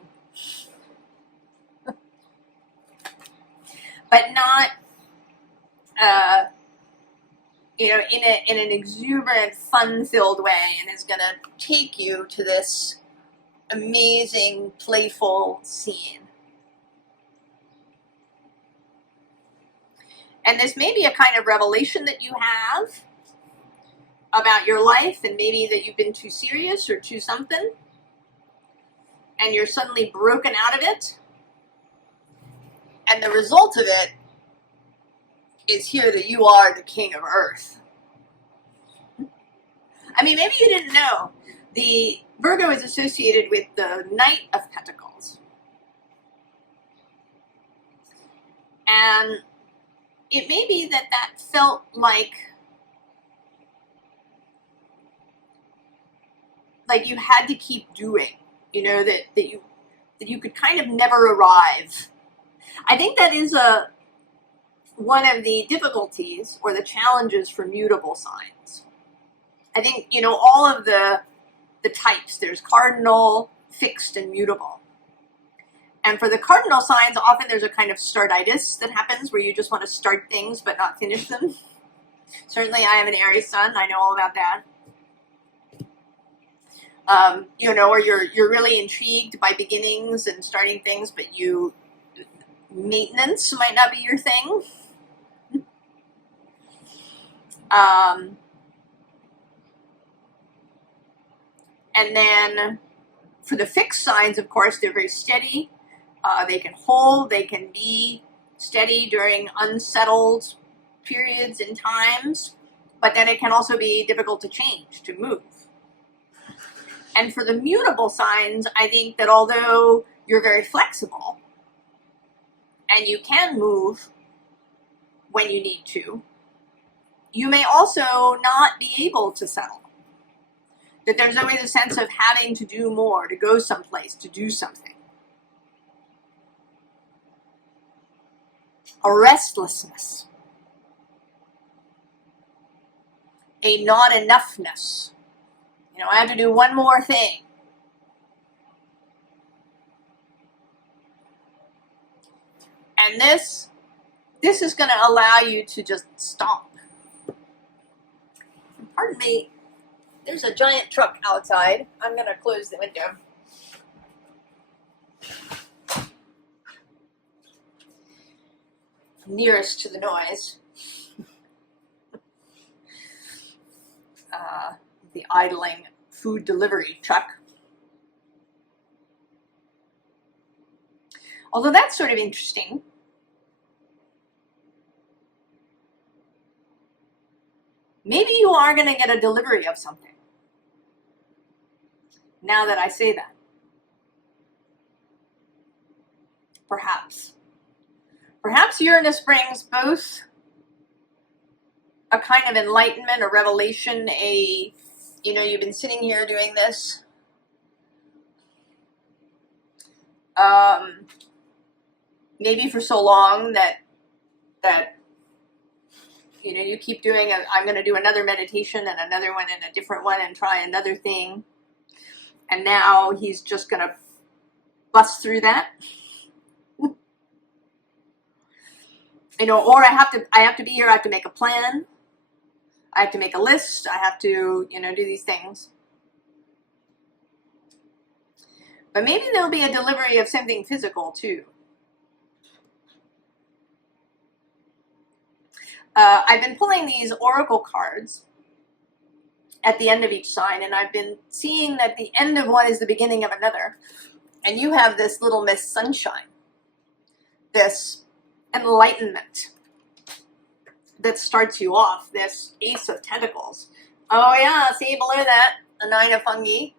But not, you know, in an exuberant, fun-filled way, and is going to take you to this amazing, playful scene. And this may be a kind of revelation that you have about your life, and maybe that you've been too serious or too something, and you're suddenly broken out of it. And the result of it is here that you are the king of earth. I mean, maybe you didn't know. The Virgo is associated with the Knight of Pentacles. And it may be that that felt like you had to keep doing, you know, that you could kind of never arrive. I think that is one of the difficulties or the challenges for mutable signs. I think, you know, all of the types, there's cardinal, fixed, and mutable. And for the cardinal signs, often there's a kind of startitis that happens where you just want to start things but not finish them. Certainly I have an Aries sun, I know all about that. You know, or you're really intrigued by beginnings and starting things, but maintenance might not be your thing. And then for the fixed signs, of course, they're very steady. They can hold, they can be steady during unsettled periods and times, but then it can also be difficult to change, to move. And for the mutable signs, I think that although you're very flexible and you can move when you need to, you may also not be able to settle. That there's always a sense of having to do more, to go someplace, to do something. A restlessness. A not enoughness. You know, I have to do one more thing. And this this is going to allow you to just stop. Pardon me, there's a giant truck outside. I'm going to close the window. Nearest to the noise. The idling food delivery truck. Although that's sort of interesting. Maybe you are going to get a delivery of something. Now that I say that. Perhaps. Perhaps Uranus brings both a kind of enlightenment, a revelation, you've been sitting here doing this. Maybe for so long that you keep doing I'm going to do another meditation and another one and a different one and try another thing. And now he's just going to bust through that. Or I have to be here, I have to make a plan. I have to make a list. I have to, do these things. But maybe there'll be a delivery of something physical too. I've been pulling these oracle cards at the end of each sign, and I've been seeing that the end of one is the beginning of another. And you have this little Miss Sunshine, this enlightenment that starts you off, this Ace of Tentacles. Oh yeah, see below that, the Nine of Fungi.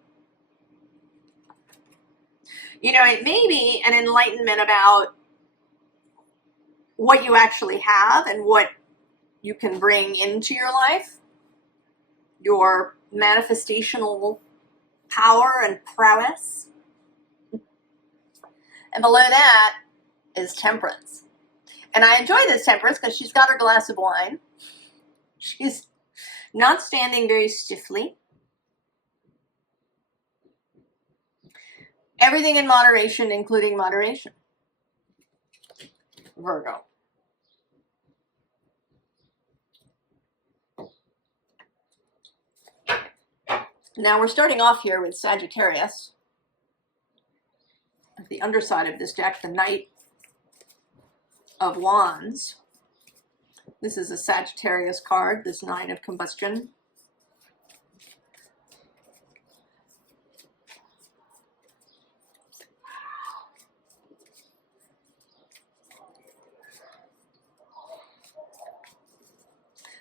It may be an enlightenment about what you actually have and what you can bring into your life, your manifestational power and prowess. And below that is Temperance. And I enjoy this Temperance because she's got her glass of wine. She's not standing very stiffly. Everything in moderation, including moderation. Virgo. Now we're starting off here with Sagittarius. At the underside of this deck, the Knight of Wands. This is a Sagittarius card, this Nine of Combustion.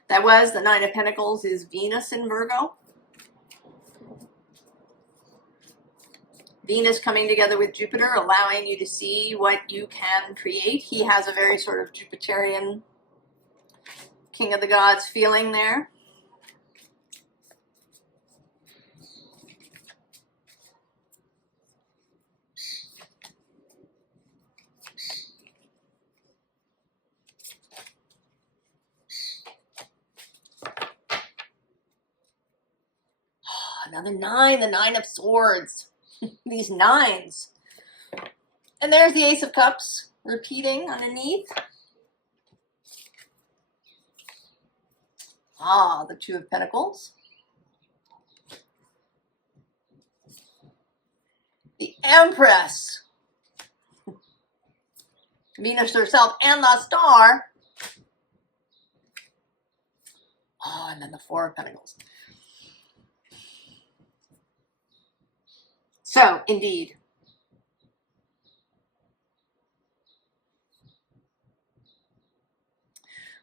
That was the Nine of Pentacles is Venus in Virgo. Venus coming together with Jupiter, allowing you to see what you can create. He has a very sort of Jupiterian King of the Gods feeling there. Another nine, the Nine of Swords. These nines. And there's the Ace of Cups repeating underneath. Ah, the Two of Pentacles. The Empress. Venus herself and the Star. Oh, and then the Four of Pentacles. So, indeed,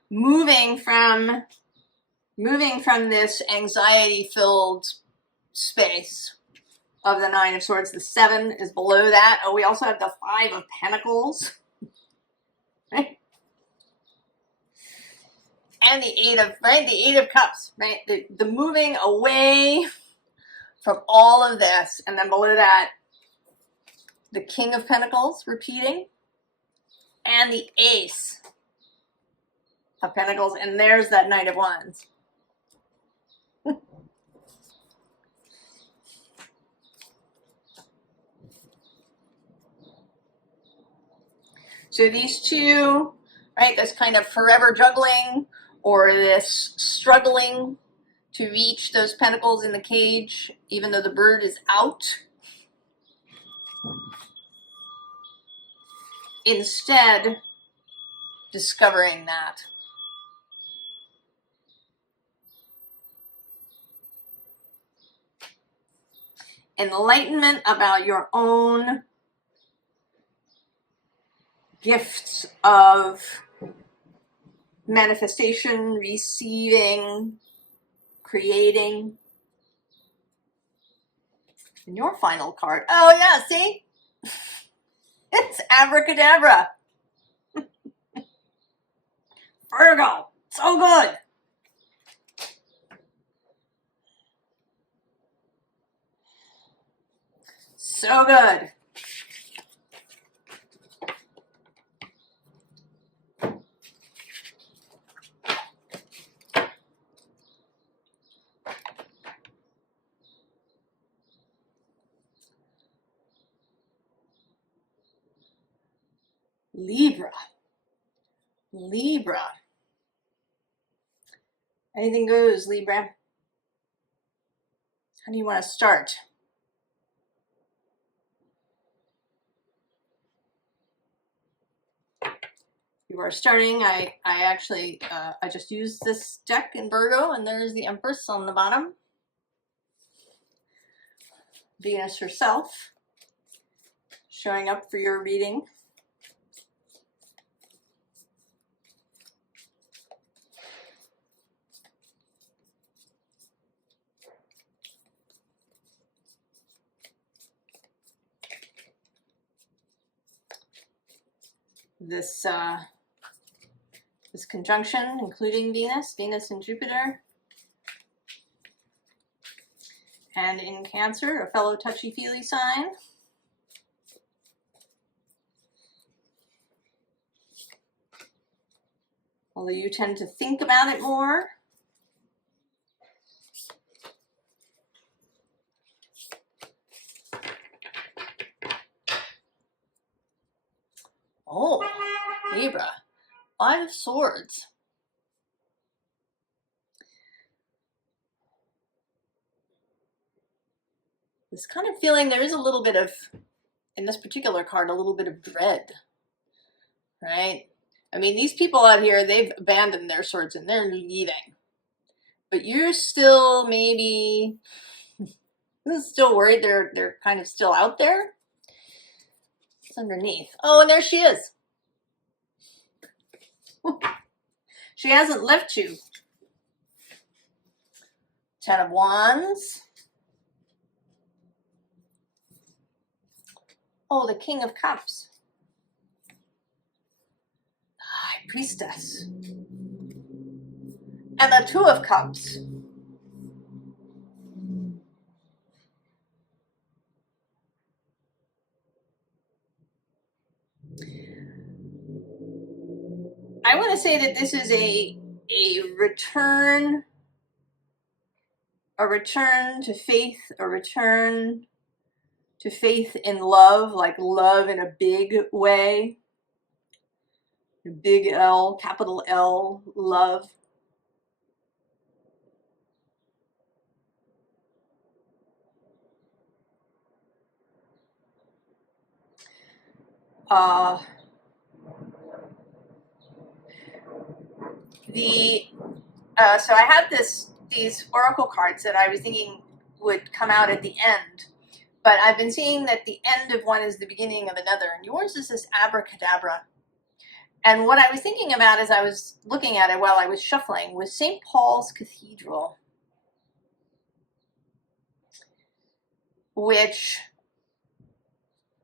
moving from this anxiety-filled space of the Nine of Swords, the Seven is below that. Oh, we also have the Five of Pentacles, right? And the Eight of Cups, right? The moving away from all of this, and then below that, the King of Pentacles repeating, and the Ace of Pentacles, and there's that Knight of Wands. So these two right? This kind of forever juggling, or this struggling to reach those pentacles in the cage, even though the bird is out. Instead, discovering that. Enlightenment about your own gifts of manifestation, receiving, creating. And your final card. Oh yeah, see? It's abracadabra. Virgo. So good. So good. Libra. Libra. Anything goes, Libra. How do you want to start? You are starting. I actually I just used this deck in Virgo, and there's the Empress on the bottom. Venus herself showing up for your reading. This conjunction, including Venus and Jupiter, and in Cancer, a fellow touchy-feely sign. Although you tend to think about it more. Oh, Libra, 5 of Swords. This kind of feeling, there is a little bit of, in this particular card, a little bit of dread, right? I mean, these people out here, they've abandoned their swords and they're leaving. But you're still maybe still worried they're kind of still out there. It's underneath. Oh, and there she is. She hasn't left you. 10 of Wands. Oh, the King of Cups. High Priestess. And the 2 of Cups. I want to say that this is a return to faith, a return to faith in love, like love in a big way. Big L, capital L, love. So I had these oracle cards that I was thinking would come out at the end, but I've been seeing that the end of one is the beginning of another, and yours is this abracadabra. And what I was thinking about as I was looking at it while I was shuffling was St. Paul's Cathedral, which,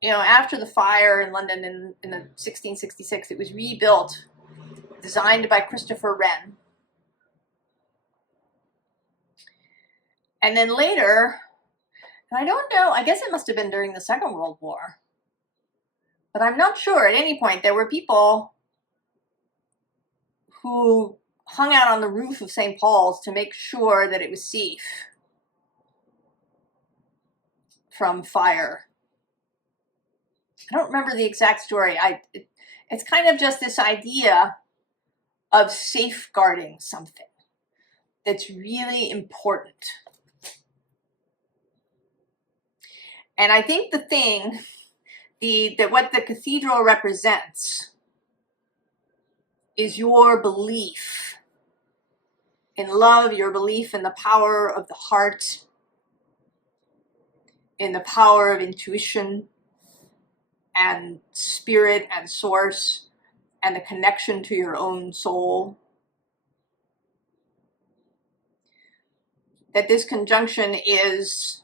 you know, after the fire in London in 1666, it was rebuilt, designed by Christopher Wren. And then later, and I don't know, I guess it must have been during the Second World War, but I'm not sure. At any point, there were people who hung out on the roof of St. Paul's to make sure that it was safe from fire. I don't remember the exact story. It's kind of just this idea of safeguarding something that's really important. And I think the thing, what the cathedral represents is your belief in love, your belief in the power of the heart, in the power of intuition and spirit and source, and the connection to your own soul. That this conjunction is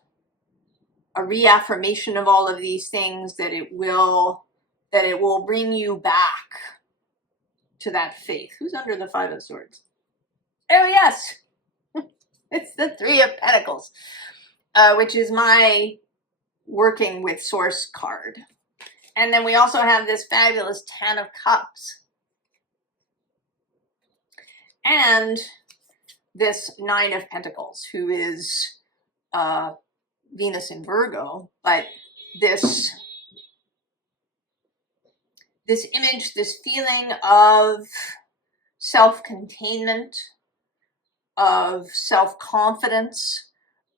a reaffirmation of all of these things, that it will bring you back to that faith. Who's under the Five of Swords? Oh yes, it's the Three of Pentacles, which is my working with source card. And then we also have this fabulous Ten of Cups. And this Nine of Pentacles, who is Venus in Virgo, but this image, this feeling of self-containment, of self-confidence,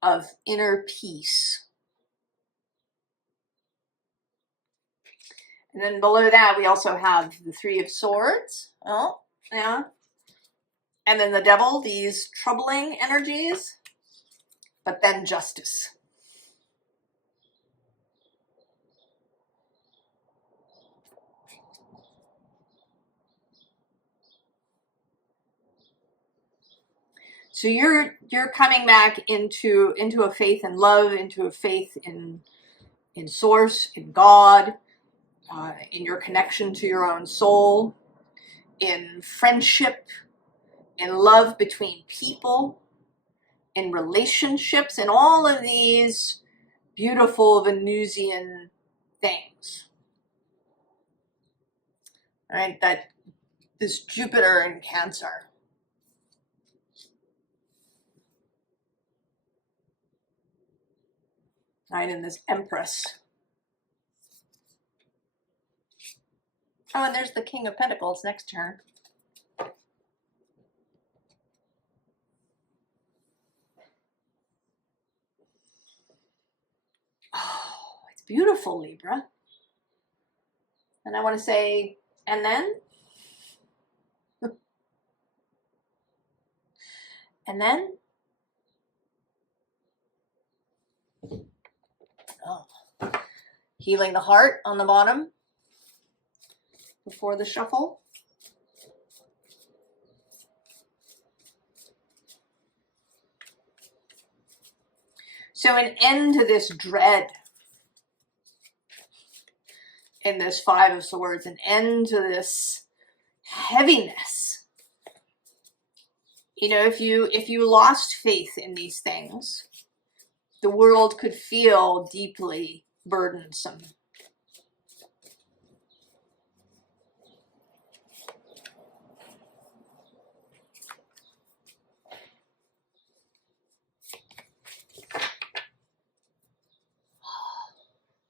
of inner peace. And then below that, we also have the Three of Swords. Oh, yeah. And then the Devil, these troubling energies, but then Justice. So you're coming back into a faith in love, into a faith in source, in God, in your connection to your own soul, in friendship, in love between people, in relationships, in all of these beautiful Venusian things. All right, that this Jupiter in Cancer. Right, and this Empress. Oh, and there's the King of Pentacles next turn. Oh, it's beautiful, Libra. And I want to say, and then? And then? Oh. Healing the heart on the bottom before the shuffle. So an end to this dread in this Five of Swords, an end to this heaviness. You know, if you lost faith in these things, the world could feel deeply burdensome.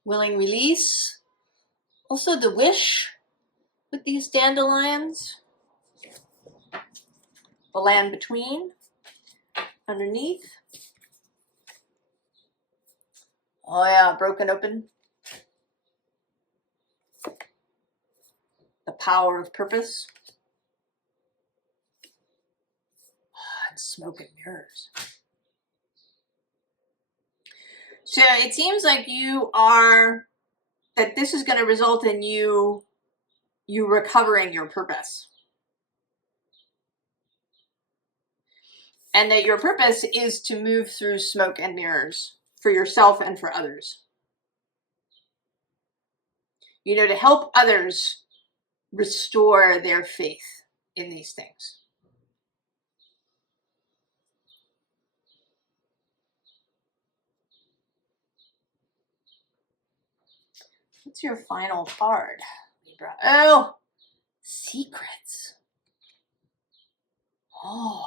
Willing release. Also the Wish with these dandelions. The Land Between underneath. Oh yeah, broken open. The Power of Purpose. Oh, and Smoke and Mirrors. So it seems like that this is going to result in you recovering your purpose. And that your purpose is to move through smoke and mirrors for yourself and for others. You know, to help others restore their faith in these things. What's your final card, Libra? Oh, Secrets. Oh,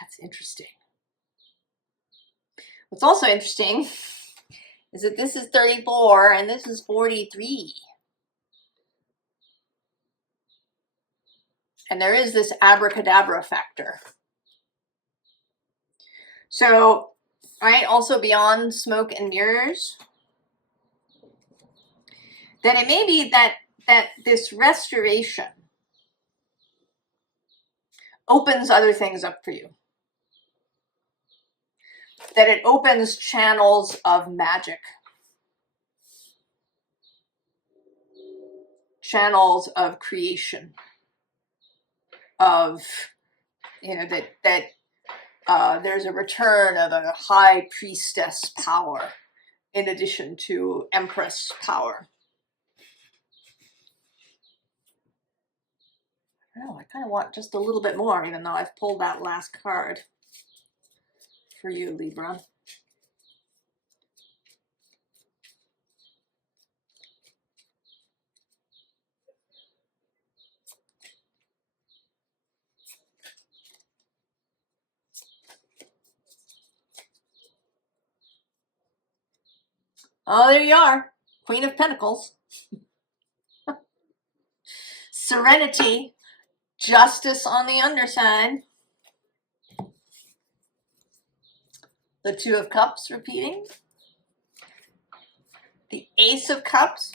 that's interesting. What's also interesting is that this is 34 and this is 43. And there is this abracadabra factor. So, right, also beyond smoke and mirrors, then it may be that this restoration opens other things up for you. That it opens channels of magic. Channels of creation. Of, you know, that there's a return of a high priestess power in addition to empress power. Oh, I kind of want just a little bit more, even though I've pulled that last card for you, Libra. Oh, there you are. Queen of Pentacles. Serenity. Justice on the underside. The Two of Cups repeating. The Ace of Cups.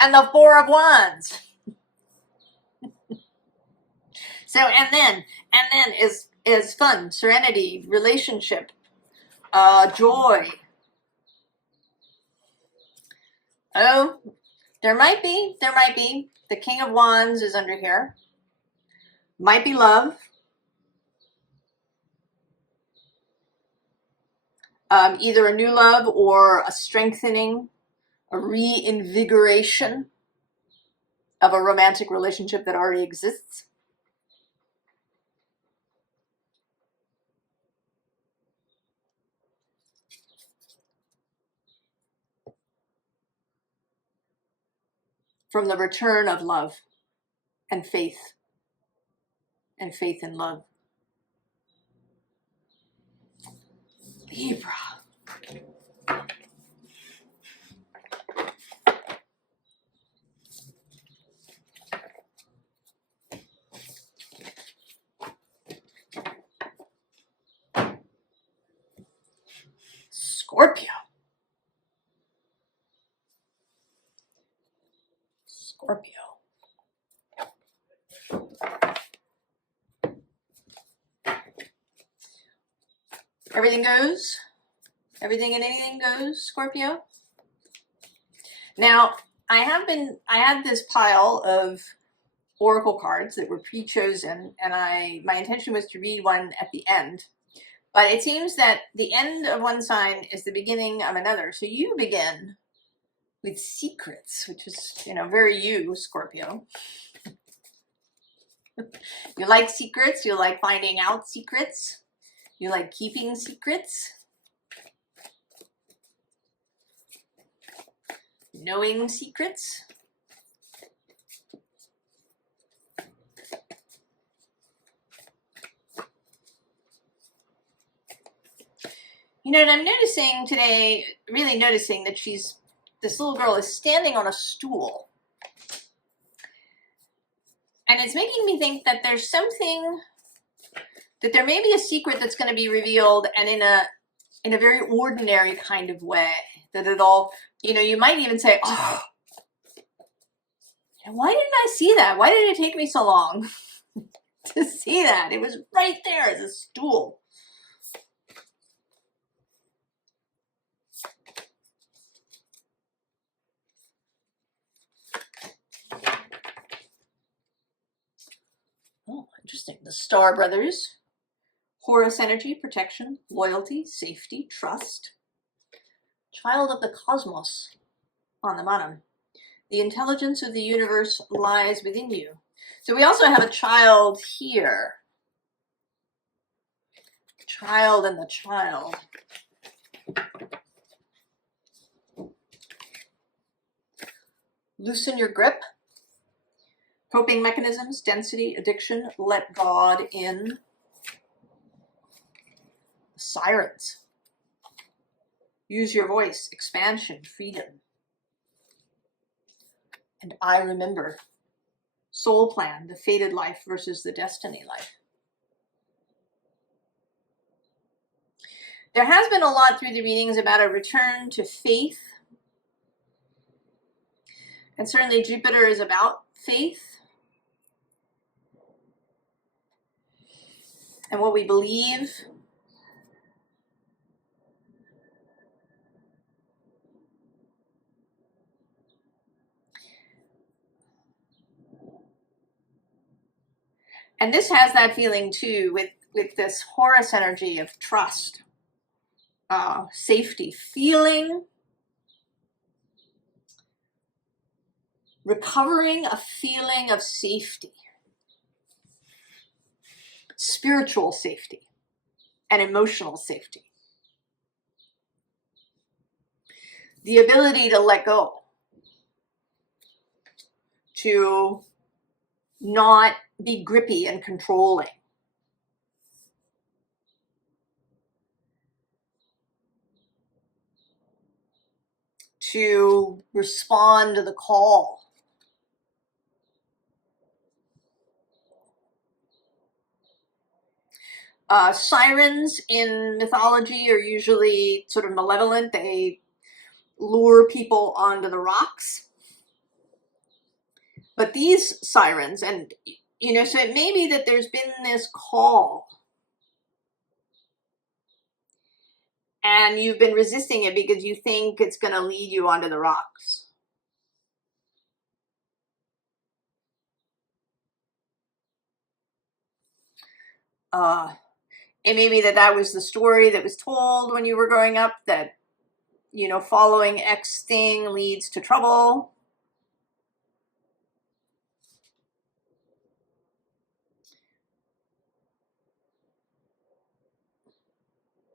And the Four of Wands. So, and then is fun, serenity, relationship, joy. Oh, there might be. The King of Wands is under here. Might be love. Either a new love or a strengthening, a reinvigoration of a romantic relationship that already exists. From the return of love and faith in love. Libra. Scorpio. Scorpio. Everything goes. Everything and anything goes, Scorpio. Now, I had this pile of oracle cards that were pre-chosen, and my intention was to read one at the end. But it seems that the end of one sign is the beginning of another. So you begin with secrets, which is, you know, very you, Scorpio. You like secrets. You like finding out secrets. You like keeping secrets. Knowing secrets. You know, and I'm noticing today, really noticing that this little girl is standing on a stool. And it's making me think that there's something, that there may be a secret that's going to be revealed, and in a very ordinary kind of way. That it all, you know, you might even say, oh, why didn't I see that? Why did it take me so long to see that? It was right there as a stool. Oh, interesting. The Star Brothers. Horus energy, protection, loyalty, safety, trust. Child of the cosmos on the bottom. The intelligence of the universe lies within you. So we also have a child here. Child and the child. Loosen your grip. Coping mechanisms, density, addiction, let God in. Sirens. Use your voice, expansion, freedom. And I remember. soul plan, the fated life versus the destiny life. There has been a lot through the readings about a return to faith. And certainly Jupiter is about faith and what we believe. And this has that feeling too with this Horus energy of trust, safety, feeling, recovering a feeling of safety, spiritual safety, and emotional safety. The ability to let go, to not be grippy and controlling. To respond to the call. Sirens in mythology are usually sort of malevolent. They lure people onto the rocks. But these sirens, and you know, so it may be that there's been this call and you've been resisting it because you think it's going to lead you onto the rocks. It may be that that was the story that was told when you were growing up, that, you know, following X thing leads to trouble.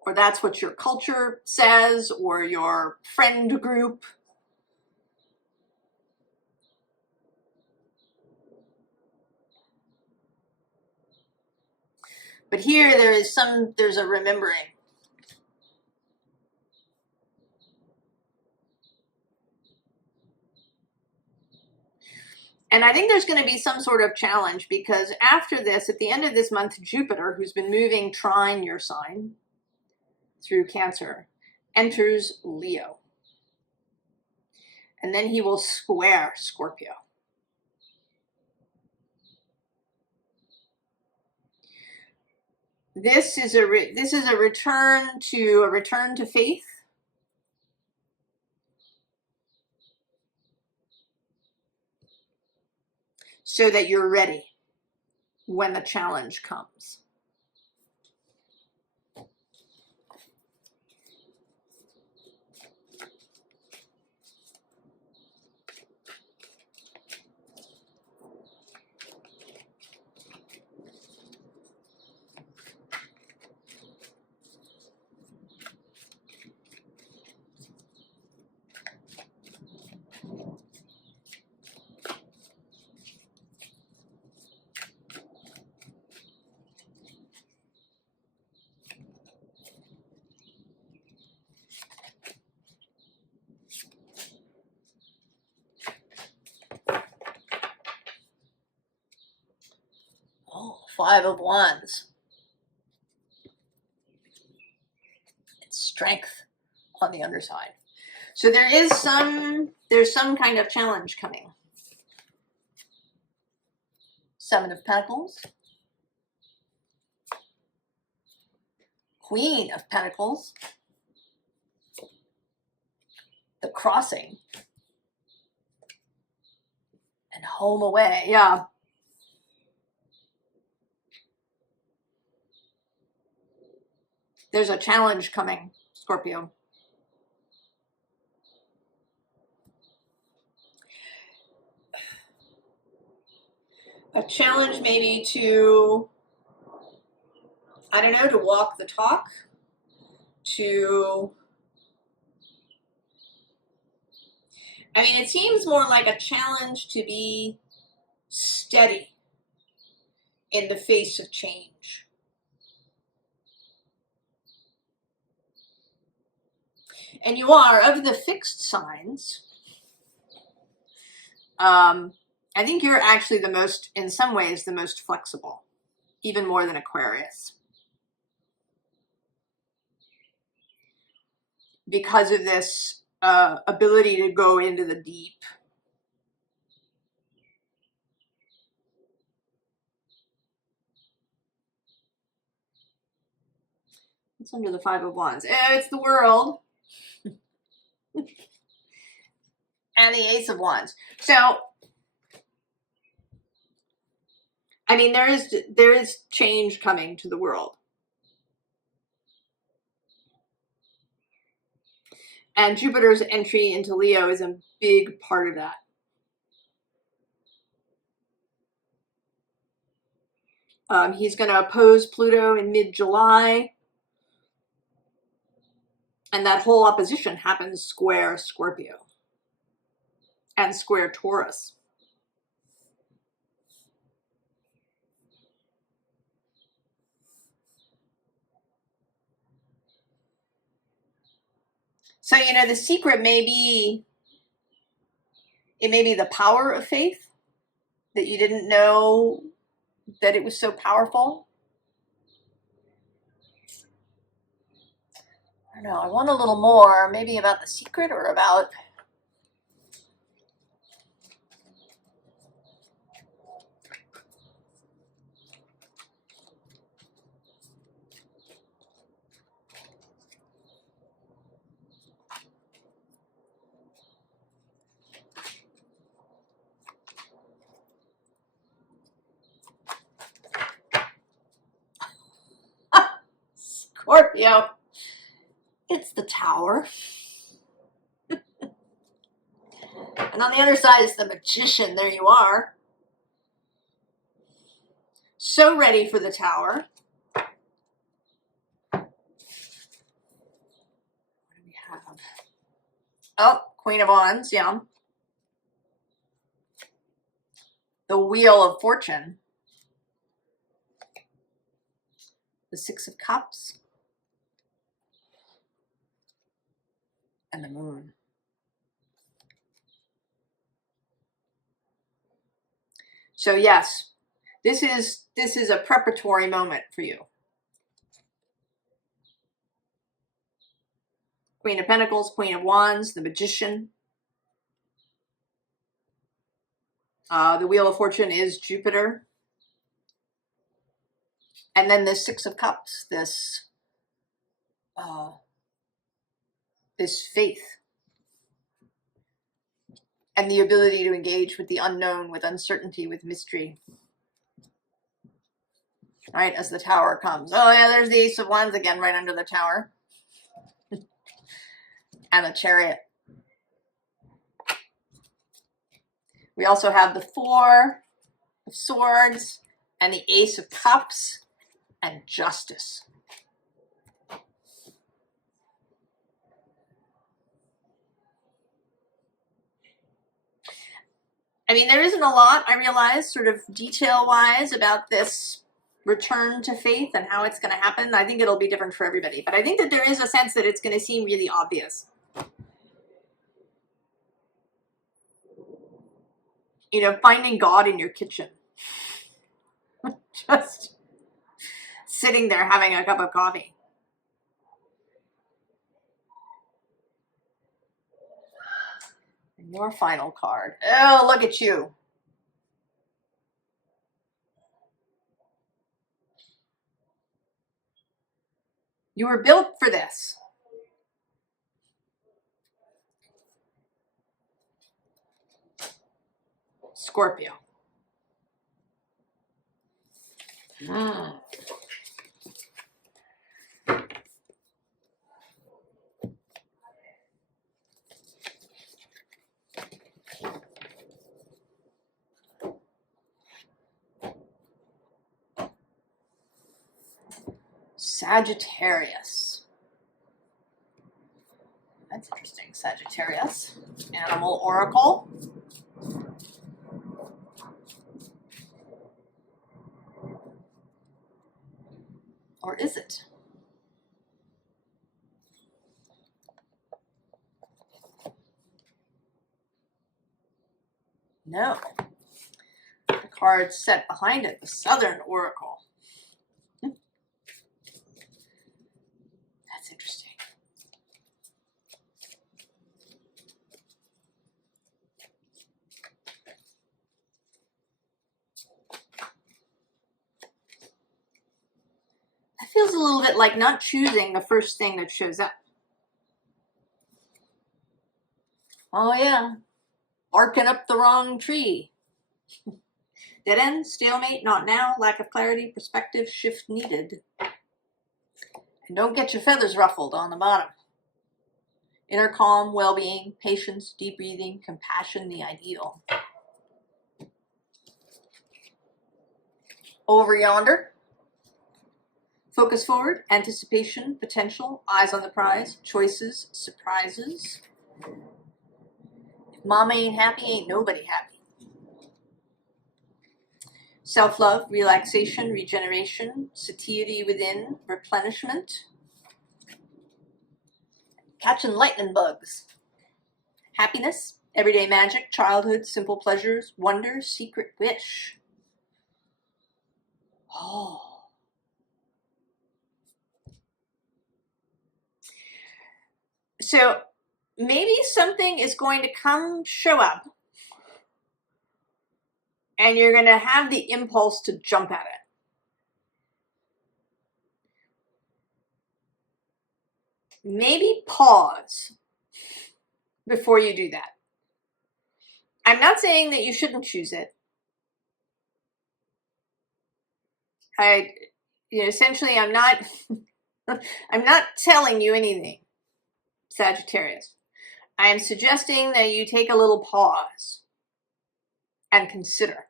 Or that's what your culture says, or your friend group. But here there's a remembering. And I think there's going to be some sort of challenge, because after this, at the end of this month, Jupiter, who's been moving trine your sign through Cancer, enters Leo. And then he will square Scorpio. This is a return to faith. So that you're ready when the challenge comes. Oh, 5 of Wands. It's strength on the underside. So there's some kind of challenge coming. 7 of Pentacles. Queen of Pentacles. The Crossing. And Home Away. Yeah. There's a challenge coming, Scorpio. A challenge maybe to, I don't know, to walk the talk, I mean, it seems more like a challenge to be steady in the face of change. And you are, of the fixed signs, I think you're actually the most, in some ways, the most flexible, even more than Aquarius. Because of this ability to go into the deep. What's under the Five of Wands? It's the World. And the Ace of Wands. So, I mean, there is change coming to the world. And Jupiter's entry into Leo is a big part of that. He's going to oppose Pluto in mid-July. And that whole opposition happens square Scorpio and square Taurus. So, you know, the secret may be, it may be the power of faith, that you didn't know that it was so powerful. I don't know, I want a little more, maybe about the secret or about... Scorpio. It's the Tower. And on the other side is the Magician. There you are. So ready for the Tower. What do we have? Oh, Queen of Wands, yeah. The Wheel of Fortune. The Six of Cups. And the Moon. So yes, this is a preparatory moment for you. Queen of Pentacles, Queen of Wands, the Magician. The Wheel of Fortune is Jupiter. And then the Six of Cups, this faith. And the ability to engage with the unknown, with uncertainty, with mystery. Right, as the Tower comes. Oh yeah, there's the Ace of Wands again, right under the Tower. And the Chariot. We also have the Four of Swords and the Ace of Cups and Justice. I mean, there isn't a lot, I realize, sort of detail-wise about this return to faith and how it's going to happen. I think it'll be different for everybody. But I think that there is a sense that it's going to seem really obvious. You know, finding God in your kitchen. Just sitting there having a cup of coffee. And your final card. Oh, look at you. You were built for this. Scorpio. Sagittarius. That's interesting. Sagittarius. Animal Oracle. Or is it? No. card set behind it, the Southern Oracle. That's interesting. That feels a little bit like not choosing the first thing that shows up. Oh yeah, barking up the wrong tree. Dead end, stalemate, not now, lack of clarity, perspective, shift needed. And don't get your feathers ruffled on the bottom. Inner calm, well-being, patience, deep breathing, compassion, the ideal. Over yonder. Focus forward, anticipation, potential, eyes on the prize, choices, surprises. If mama ain't happy, ain't nobody happy. Self-love, relaxation, regeneration, satiety within, replenishment. Catching lightning bugs. Happiness, everyday magic, childhood, simple pleasures, wonder, secret wish. Oh. So maybe something is going to show up, and you're going to have the impulse to jump at it. Maybe pause before you do that. I'm not saying that you shouldn't choose it. Essentially, I'm not telling you anything, Sagittarius. I am suggesting that you take a little pause and consider.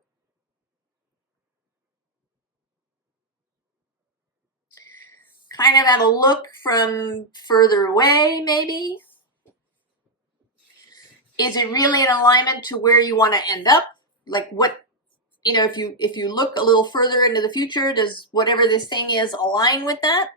Kind of have a look from further away, maybe. Is it really in alignment to where you want to end up? Like what, if you look a little further into the future, does whatever this thing is align with that?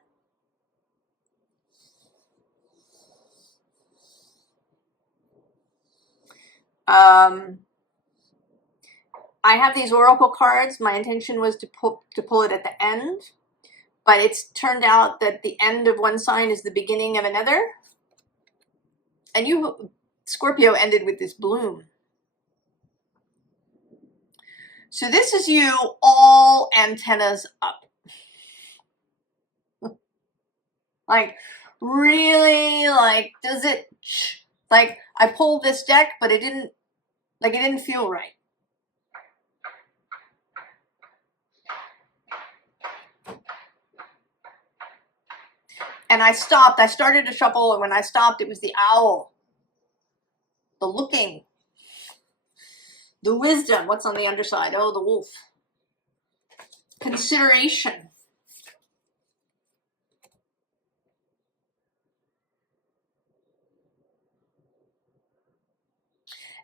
I have these oracle cards. My intention was to pull it at the end, but it's turned out that the end of one sign is the beginning of another. And Scorpio ended with this bloom. So this is you all antennas up. Like, really, does it, I pulled this deck, but it didn't feel right. And I stopped. I started to shuffle, and when I stopped, it was the owl. The looking. The wisdom. What's on the underside? Oh, the wolf. Consideration.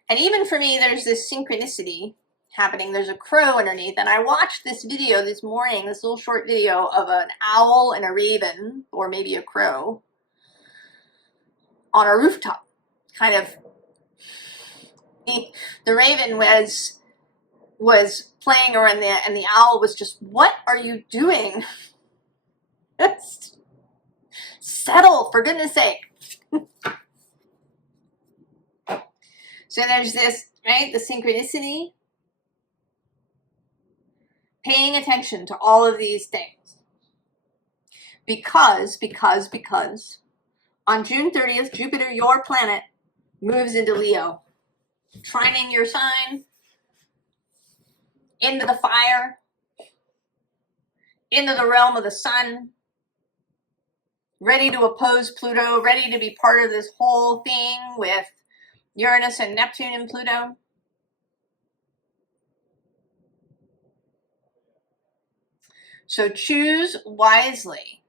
And even for me, there's this synchronicity happening. There's a crow underneath. And I watched this video this morning, this little short video of an owl and a raven, or maybe a crow, on a rooftop. Kind of, the raven was playing her, and the owl was just, what are you doing? Settle, for goodness sake. So there's this, right? The synchronicity. Paying attention to all of these things. Because on June 30th, Jupiter, your planet, moves into Leo. Trining your sign, into the fire, into the realm of the sun, ready to oppose Pluto, ready to be part of this whole thing with Uranus and Neptune and Pluto. So choose wisely.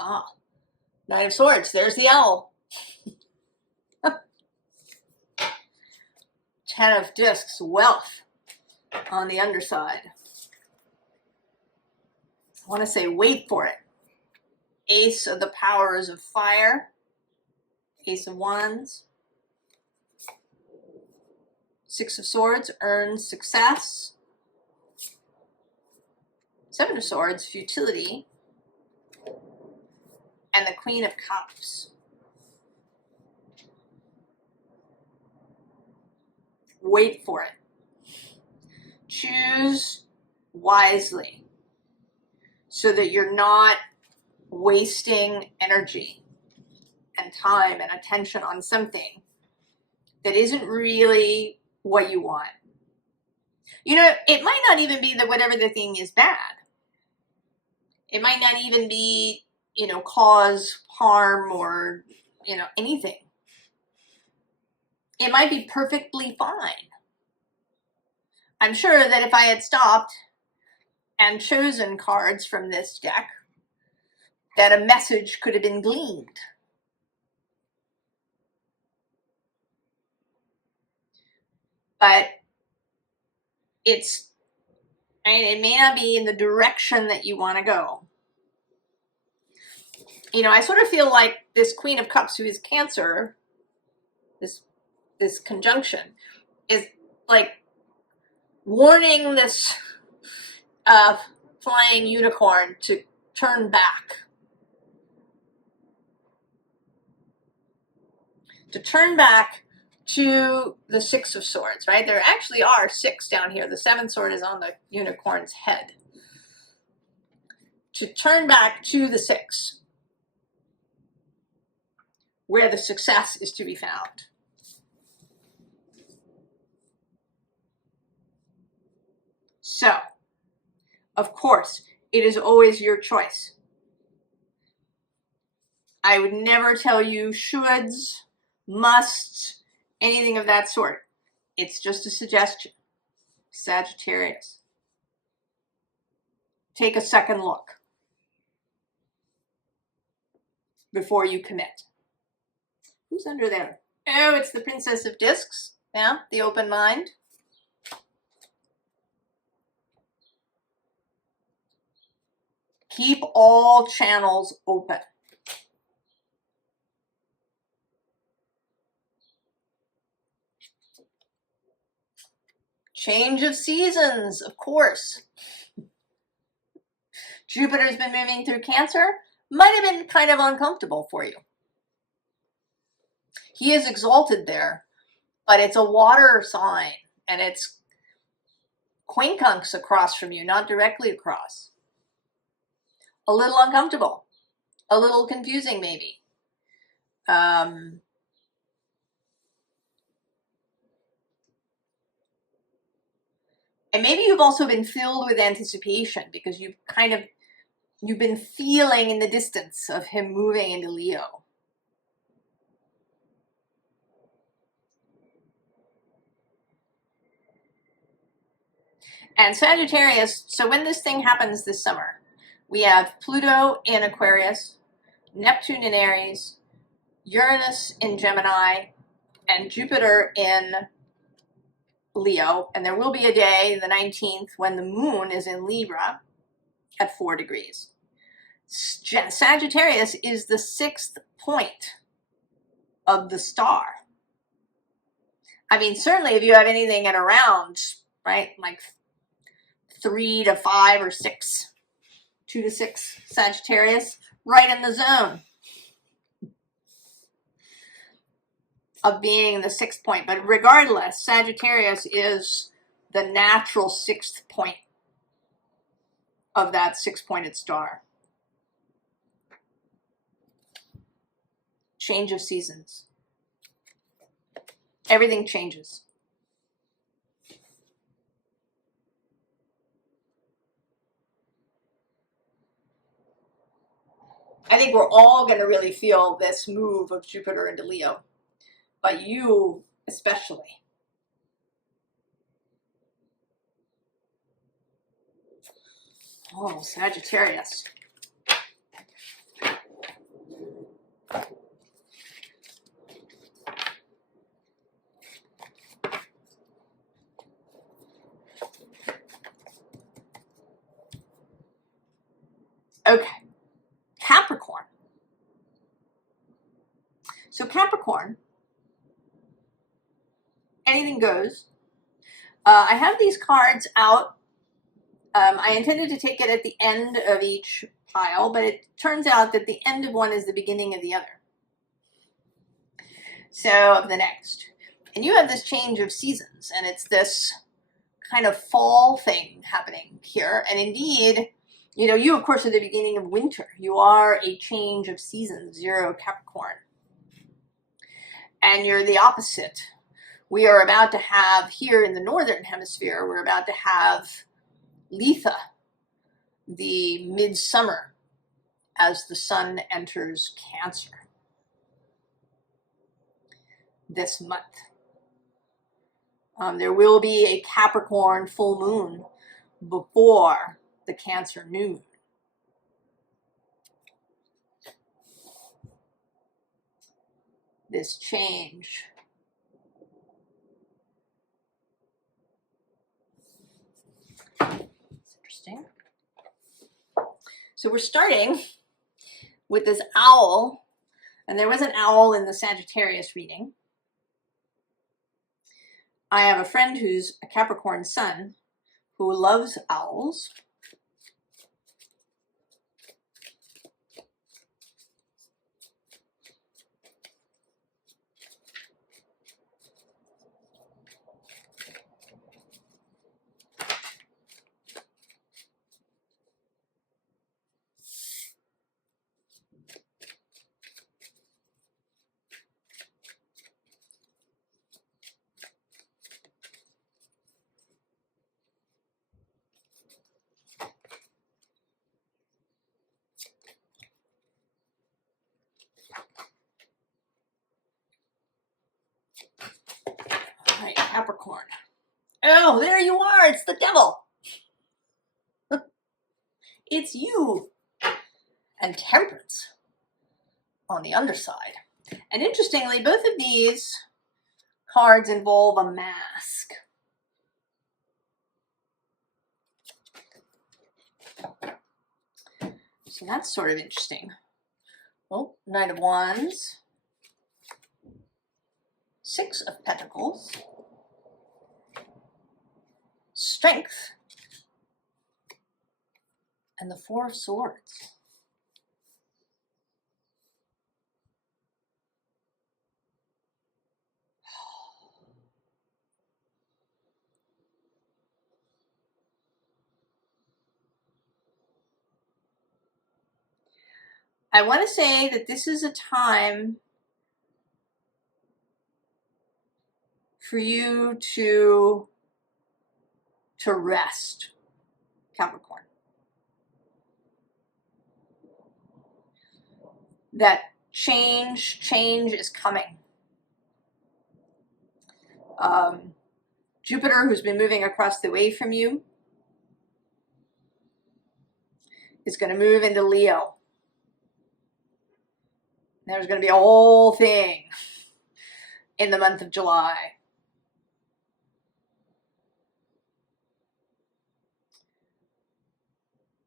Ah, Nine of Swords. There's the owl. Ten of Discs. Wealth on the underside. I want to say wait for it. Ace of the Powers of Fire. Ace of Wands. Six of Swords. Earn success. Seven of Swords. Futility. And the Queen of Cups. Wait for it. Choose wisely so that you're not wasting energy and time and attention on something that isn't really what you want. You know, it might not even be that whatever the thing is bad. It might not even be, you know, cause harm or, you know, anything. It might be perfectly fine. I'm sure that if I had stopped and chosen cards from this deck, that a message could have been gleaned. But it may not be in the direction that you want to go. You know, I sort of feel like this Queen of Cups, who is Cancer, this conjunction, is like warning this flying unicorn to turn back. To turn back to the Six of Swords, right? There actually are six down here. The seventh sword is on the unicorn's head. To turn back to the six, where the success is to be found. So, of course, it is always your choice. I would never tell you shoulds, musts, anything of that sort. It's just a suggestion. Sagittarius. Take a second look before you commit. Who's under there? Oh, it's the Princess of Discs. Yeah, the open mind. Keep all channels open. Change of seasons, of course. Jupiter's been moving through Cancer. Might have been kind of uncomfortable for you. He is exalted there, but it's a water sign, and it's quincunx across from you, not directly across. A little uncomfortable, a little confusing maybe. And maybe you've also been filled with anticipation because you've been feeling in the distance of him moving into Leo. And Sagittarius, so when this thing happens this summer, we have Pluto in Aquarius, Neptune in Aries, Uranus in Gemini, and Jupiter in Leo. And there will be a day, the 19th, when the moon is in Libra at 4 degrees. Sagittarius is the 6th point of the star. I mean, certainly if you have anything at around, right, like 3 to 5 or 6, 2 to 6 Sagittarius, right in the zone of being the 6th point. But regardless, Sagittarius is the natural 6th point of that 6-pointed star. Change of seasons. Everything changes. I think we're all going to really feel this move of Jupiter into Leo, but you especially. Oh, Sagittarius. Okay, Capricorn. So Capricorn, anything goes. I have these cards out. I intended to take it at the end of each pile, but it turns out that the end of one is the beginning of the other. So, of the next. And you have this change of seasons, and it's this kind of fall thing happening here. And indeed, you know, you of course are the beginning of winter. You are a change of seasons, 0 Capricorn. And you're the opposite. We are about to have, here in the northern hemisphere, we're about to have Letha, the midsummer, as the sun enters Cancer this month. There will be a Capricorn full moon before the Cancer new moon. This change it's interesting. So we're starting with this owl, and there was an owl in the Sagittarius reading. I have a friend who's a Capricorn sun who loves owls. All right, Capricorn. Oh, there you are. It's the devil. It's you. And Temperance on the underside. And interestingly, both of these cards involve a mask. So that's sort of interesting. Oh, Knight of Wands. 6 of Pentacles. Strength. And the 4 of Swords. I want to say that this is a time for you to rest, Capricorn. That change is coming. Jupiter, who's been moving across the way from you, is going to move into Leo. There's going to be a whole thing in the month of July.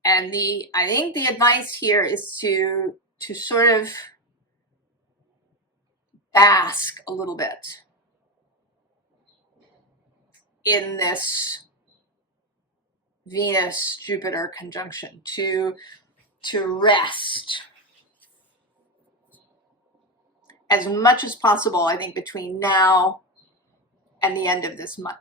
And I think the advice here is to sort of bask a little bit in this Venus-Jupiter conjunction, to rest as much as possible, I think, between now and the end of this month.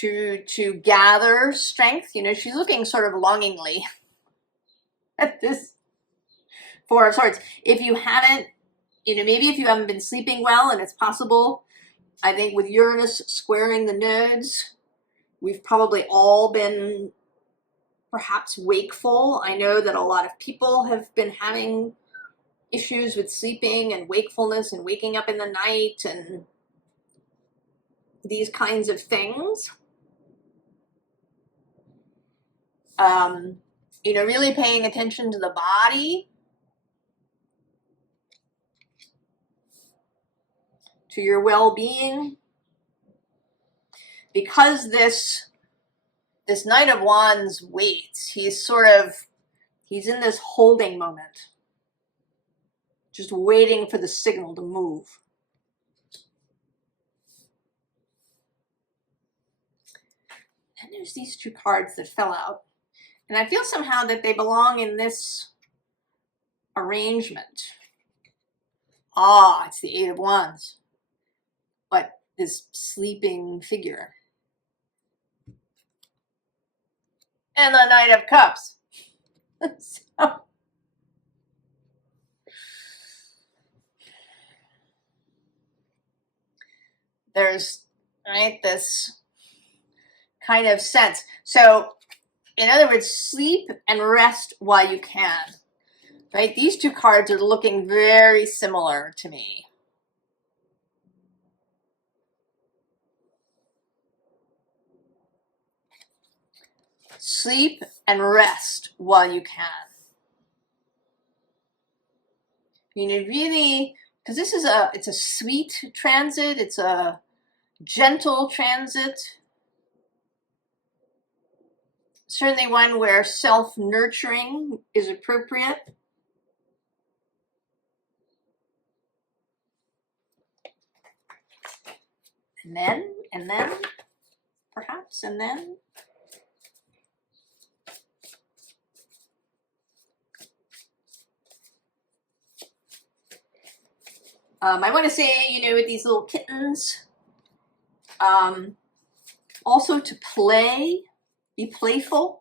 To gather strength. You know, she's looking sort of longingly at this 4 of Swords. If you haven't, you know, maybe if you haven't been sleeping well, and it's possible, I think with Uranus squaring the nodes, we've probably all been perhaps wakeful. I know that a lot of people have been having issues with sleeping and wakefulness and waking up in the night and these kinds of things. You know, really paying attention to the body, to your well-being, because this Knight of Wands waits. He's in this holding moment, just waiting for the signal to move. And there's these two cards that fell out. And I feel somehow that they belong in this arrangement. Ah, it's the Eight of Wands. But this sleeping figure. And the Knight of Cups. So, there's, right, this kind of sense. So, in other words, sleep and rest while you can. Right? These two cards are looking very similar to me. Sleep and rest while you can. You know, really, because this is it's a sweet transit, it's a gentle transit. Certainly one where self-nurturing is appropriate. And then, perhaps, and then. I want to say, you know, with these little kittens, also to play, be playful.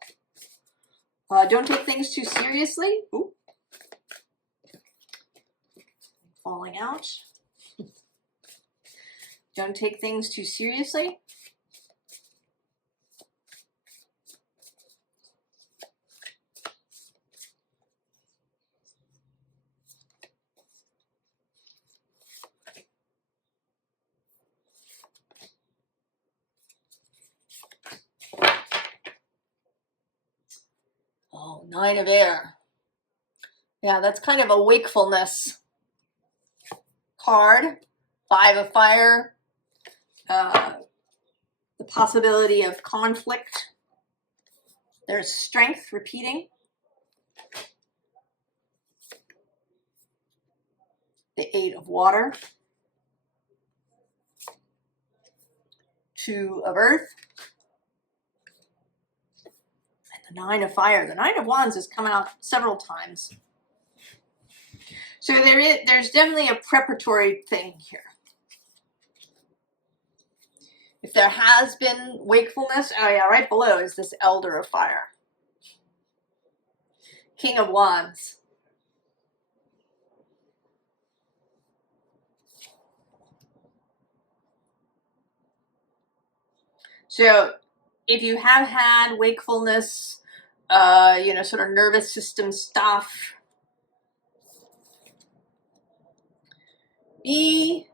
Don't take things too seriously. Ooh. Falling out. Don't take things too seriously. Oh, Nine of Air. Yeah, that's kind of a wakefulness card. Five of Fire. The possibility of conflict. There's strength repeating. The Eight of Water. Two of Earth. And the Nine of Fire. The Nine of Wands has come out several times. So there's definitely a preparatory thing here. If there has been wakefulness, oh yeah, right below is this Elder of Fire. King of Wands. So if you have had wakefulness, you know, sort of nervous system stuff, be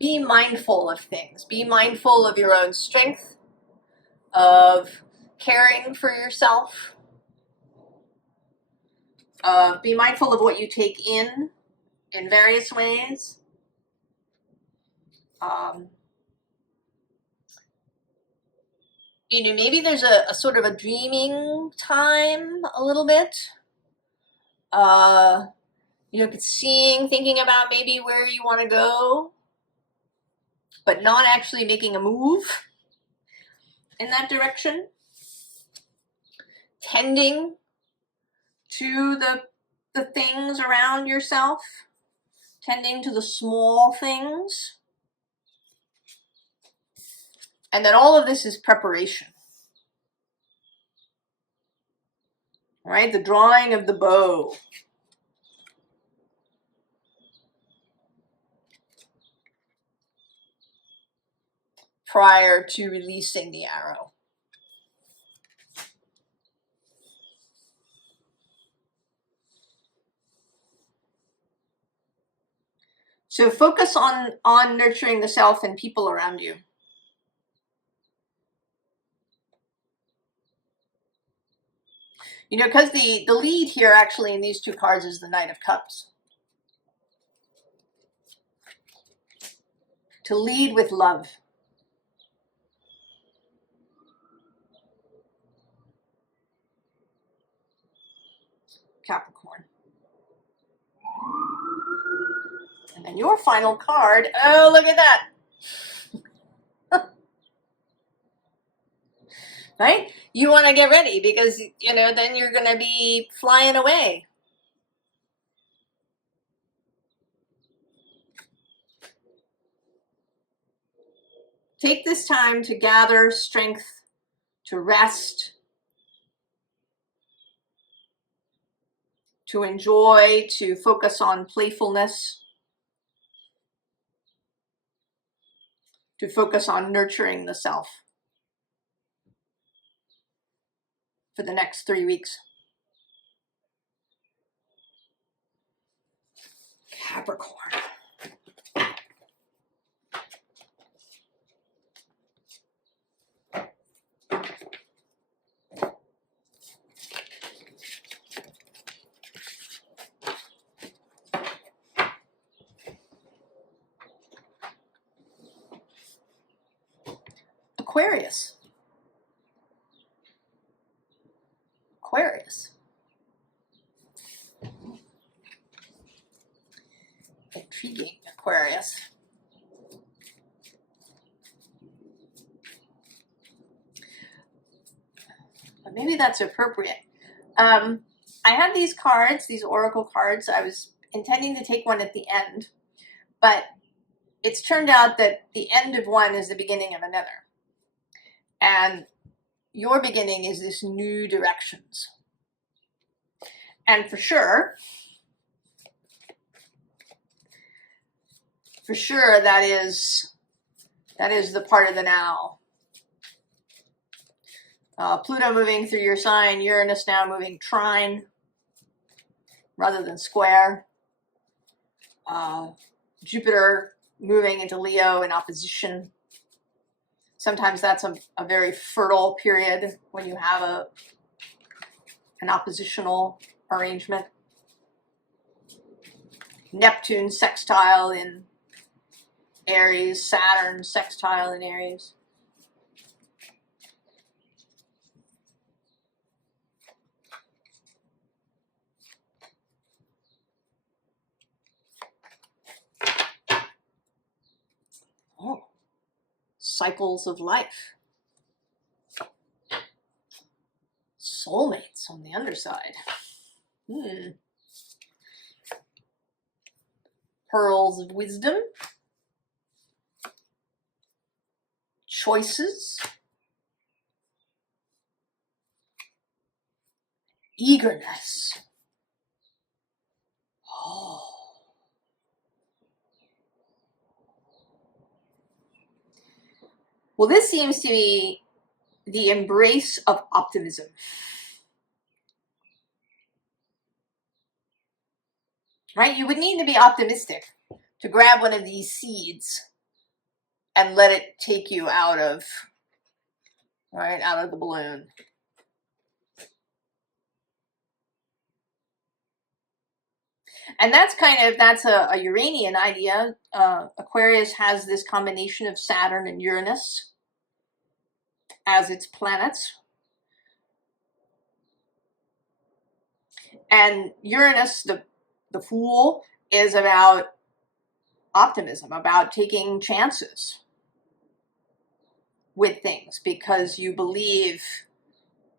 mindful of things. Be mindful of your own strength, of caring for yourself. Be mindful of what you take in various ways. You know, maybe there's a sort of a dreaming time a little bit. You know, seeing, thinking about maybe where you want to go, but not actually making a move in that direction. Tending to the things around yourself. Tending to the small things. And that all of this is preparation. Right? The drawing of the bow. Prior to releasing the arrow. So focus on nurturing the self and people around you. You know, because the lead here actually in these two cards is the Knight of Cups. To lead with love. Capricorn. And then your final card, oh, look at that. Right? You want to get ready because, you know, then you're going to be flying away. Take this time to gather strength, to rest, to enjoy, to focus on playfulness, to focus on nurturing the self for the next 3 weeks. Capricorn. Aquarius. Aquarius. Intriguing, Aquarius. But maybe that's appropriate. I have these cards, these oracle cards. I was intending to take one at the end, but it's turned out that the end of one is the beginning of another. And your beginning is this new directions. And for sure that is the part of the now. Pluto moving through your sign, Uranus now moving trine rather than square. Jupiter moving into Leo in opposition. Sometimes that's a very fertile period when you have an oppositional arrangement. Neptune sextile in Aries, Saturn sextile in Aries. Oh, cycles of life. Soulmates on the underside. Pearls of wisdom. Choices. Eagerness. Oh. Well, this seems to be the embrace of optimism. Right? You would need to be optimistic to grab one of these seeds and let it take you out of the balloon. And that's a Uranian idea. Aquarius has this combination of Saturn and Uranus as its planets. And Uranus, the Fool, is about optimism, about taking chances with things because you believe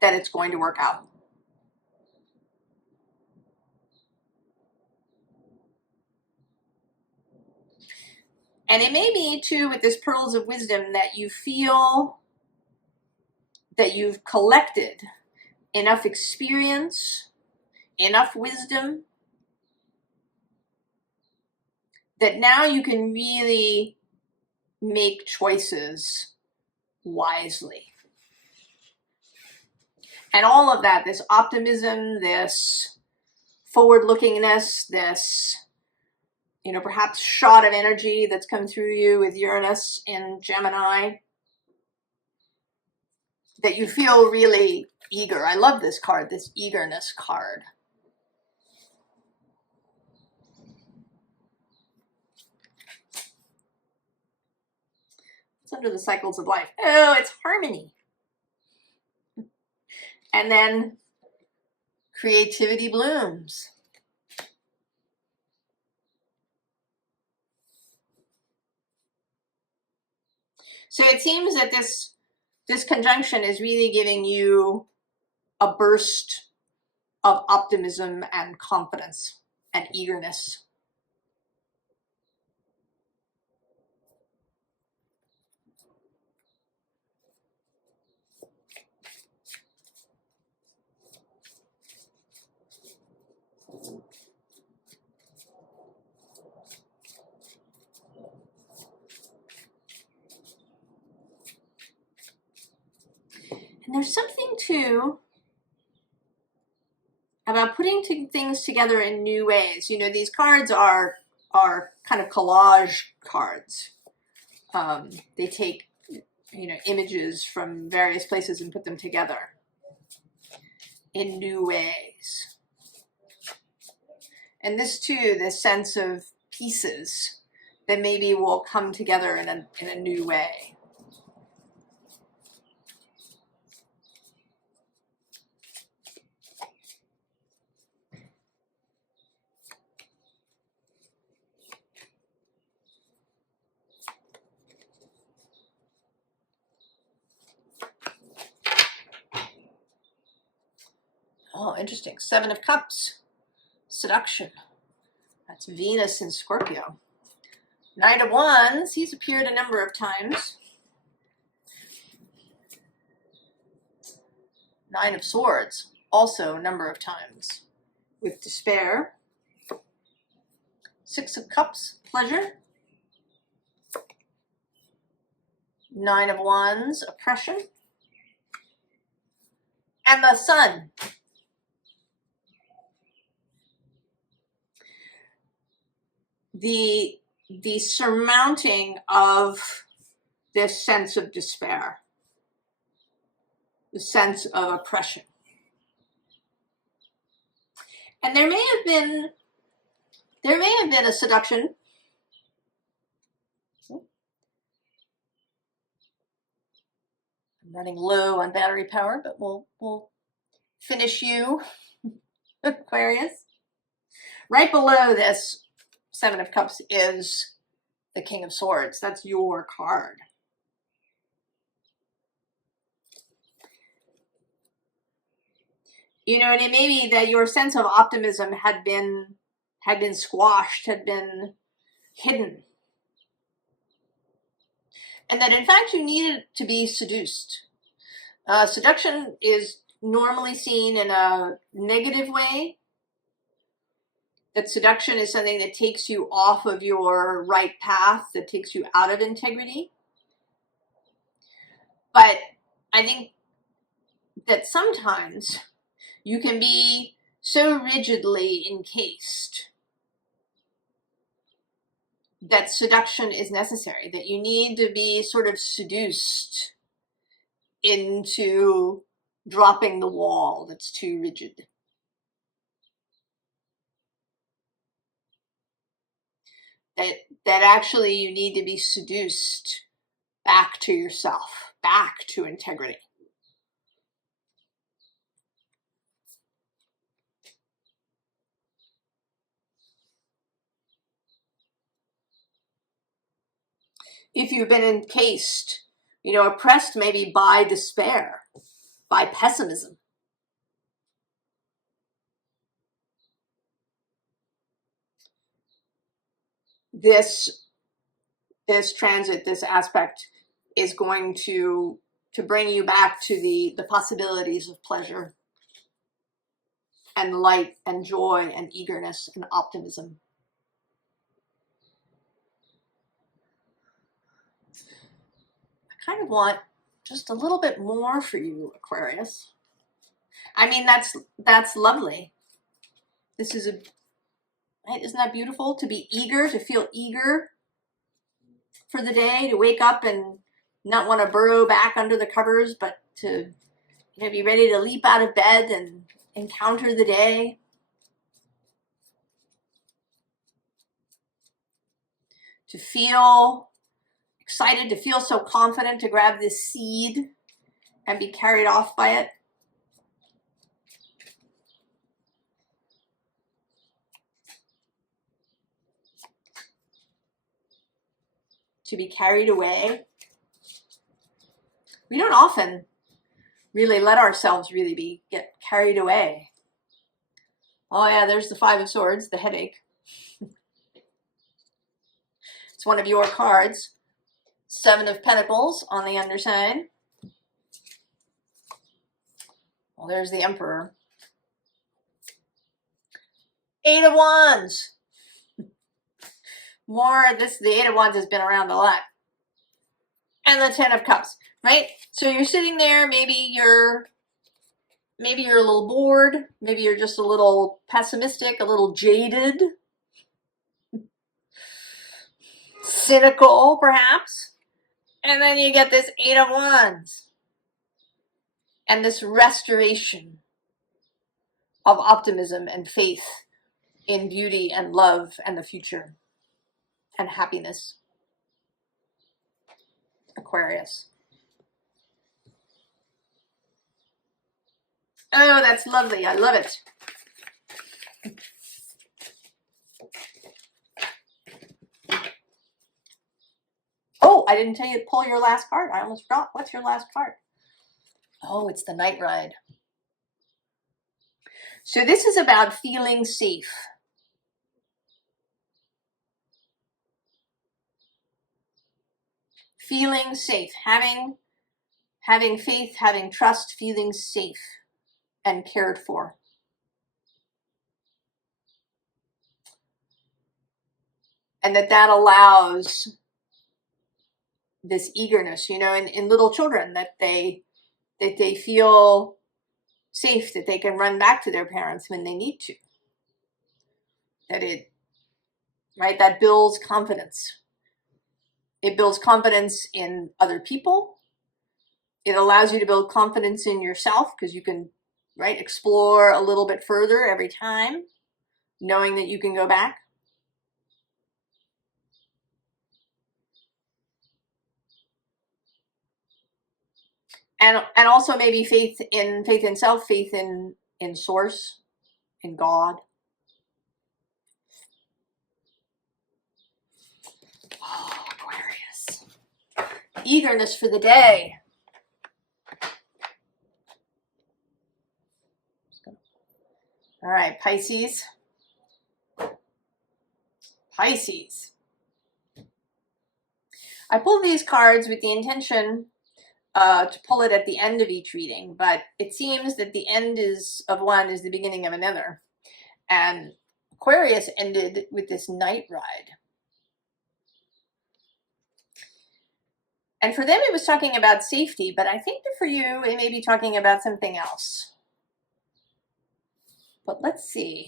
that it's going to work out. And it may be, too, with this Pearls of Wisdom that you feel that you've collected enough experience, enough wisdom, that now you can really make choices wisely. And all of that, this optimism, this forward-lookingness, this, perhaps shot of energy that's come through you with Uranus in Gemini, that you feel really eager. I love this card, this eagerness card. It's under the cycles of life. Oh, it's harmony. And then creativity blooms. So it seems that this conjunction is really giving you a burst of optimism and confidence and eagerness. And there's something too about putting things together in new ways. You know, these cards are kind of collage cards. They take, you know, images from various places and put them together in new ways. And this too, this sense of pieces that maybe will come together in a new way. Oh, interesting. 7 of Cups. Seduction. That's Venus in Scorpio. 9 of Wands. He's appeared a number of times. 9 of Swords. Also a number of times. With despair. 6 of Cups. Pleasure. 9 of Wands. Oppression. And the Sun. The surmounting of this sense of despair, the sense of oppression. And there may have been a seduction. I'm running low on battery power, but we'll finish you, Aquarius. Right below this 7 of Cups is the King of Swords. That's your card. You know, and it may be that your sense of optimism had been squashed, had been hidden. And that in fact you needed to be seduced. Seduction is normally seen in a negative way. That seduction is something that takes you off of your right path, that takes you out of integrity. But I think that sometimes you can be so rigidly encased that seduction is necessary, that you need to be sort of seduced into dropping the wall that's too rigid. That actually you need to be seduced back to yourself, back to integrity. If you've been encased, you know, oppressed maybe by despair, by pessimism, this transit, this aspect is going to bring you back to the possibilities of pleasure and light and joy and eagerness and optimism. I kind of want just a little bit more for you, Aquarius. I mean, that's lovely. This is right? Isn't that beautiful? To be eager, to feel eager for the day, to wake up and not want to burrow back under the covers, but to be ready to leap out of bed and encounter the day. To feel excited, to feel so confident to grab this seed and be carried off by it. To be carried away. We don't often really let ourselves really get carried away. Oh yeah, there's the Five of Swords, the headache. It's one of your cards. Seven of Pentacles on the underside. Well, there's the Emperor. Eight of Wands. The Eight of Wands has been around a lot. And the Ten of Cups, right? So you're sitting there, maybe you're a little bored, maybe you're just a little pessimistic, a little jaded, cynical perhaps. And then you get this Eight of Wands and this restoration of optimism and faith in beauty and love and the future and happiness. Aquarius. Oh, that's lovely. I love it. Oh, I didn't tell you to pull your last card. I almost forgot. What's your last card? Oh, it's the Night Ride. So this is about feeling safe. Feeling safe, having faith, having trust, feeling safe and cared for. And that allows this eagerness, in little children, that they feel safe, that they can run back to their parents when they need to. That builds confidence. It builds confidence in other people. It allows you to build confidence in yourself because you can, explore a little bit further every time, knowing that you can go back. And also maybe faith in self, faith in source, in God. Oh, Aquarius. Eagerness for the day. All right, Pisces. Pisces. I pulled these cards with the intention to pull it at the end of each reading, but it seems that the end of one is the beginning of another. And Aquarius ended with this Night Ride. And for them, it was talking about safety, but I think that for you, it may be talking about something else. But let's see.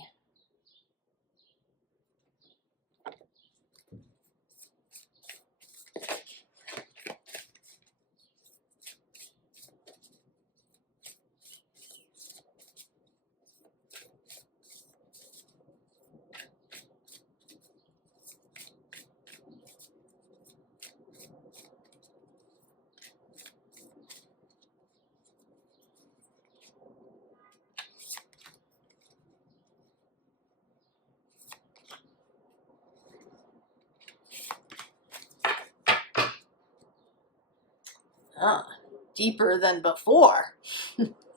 Deeper than before.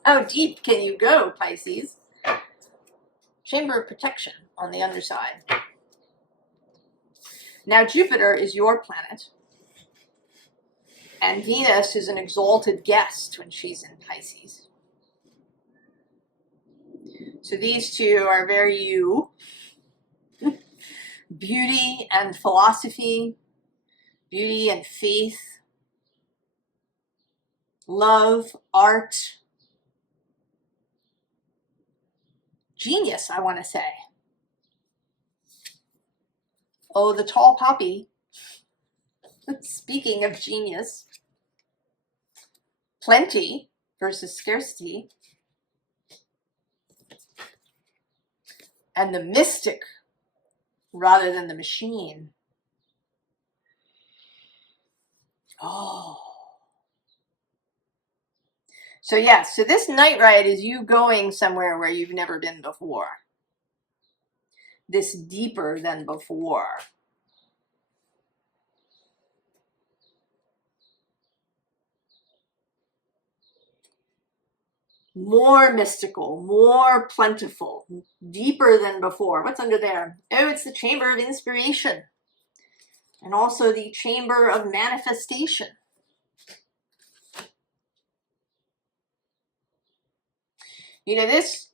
How deep can you go, Pisces? Chamber of Protection on the underside. Now Jupiter is your planet, and Venus is an exalted guest when she's in Pisces. So these two are very you. Beauty and philosophy, beauty and faith, love, art, genius, I want to say. Oh, the tall poppy. Speaking of genius. plenty versus scarcity, and the mystic rather than the machine. Oh. So yeah, so this night ride is you going somewhere where you've never been before. This deeper than before. More mystical, more plentiful, deeper than before. What's under there? Oh, it's the chamber of inspiration. And also the chamber of manifestation. You know, this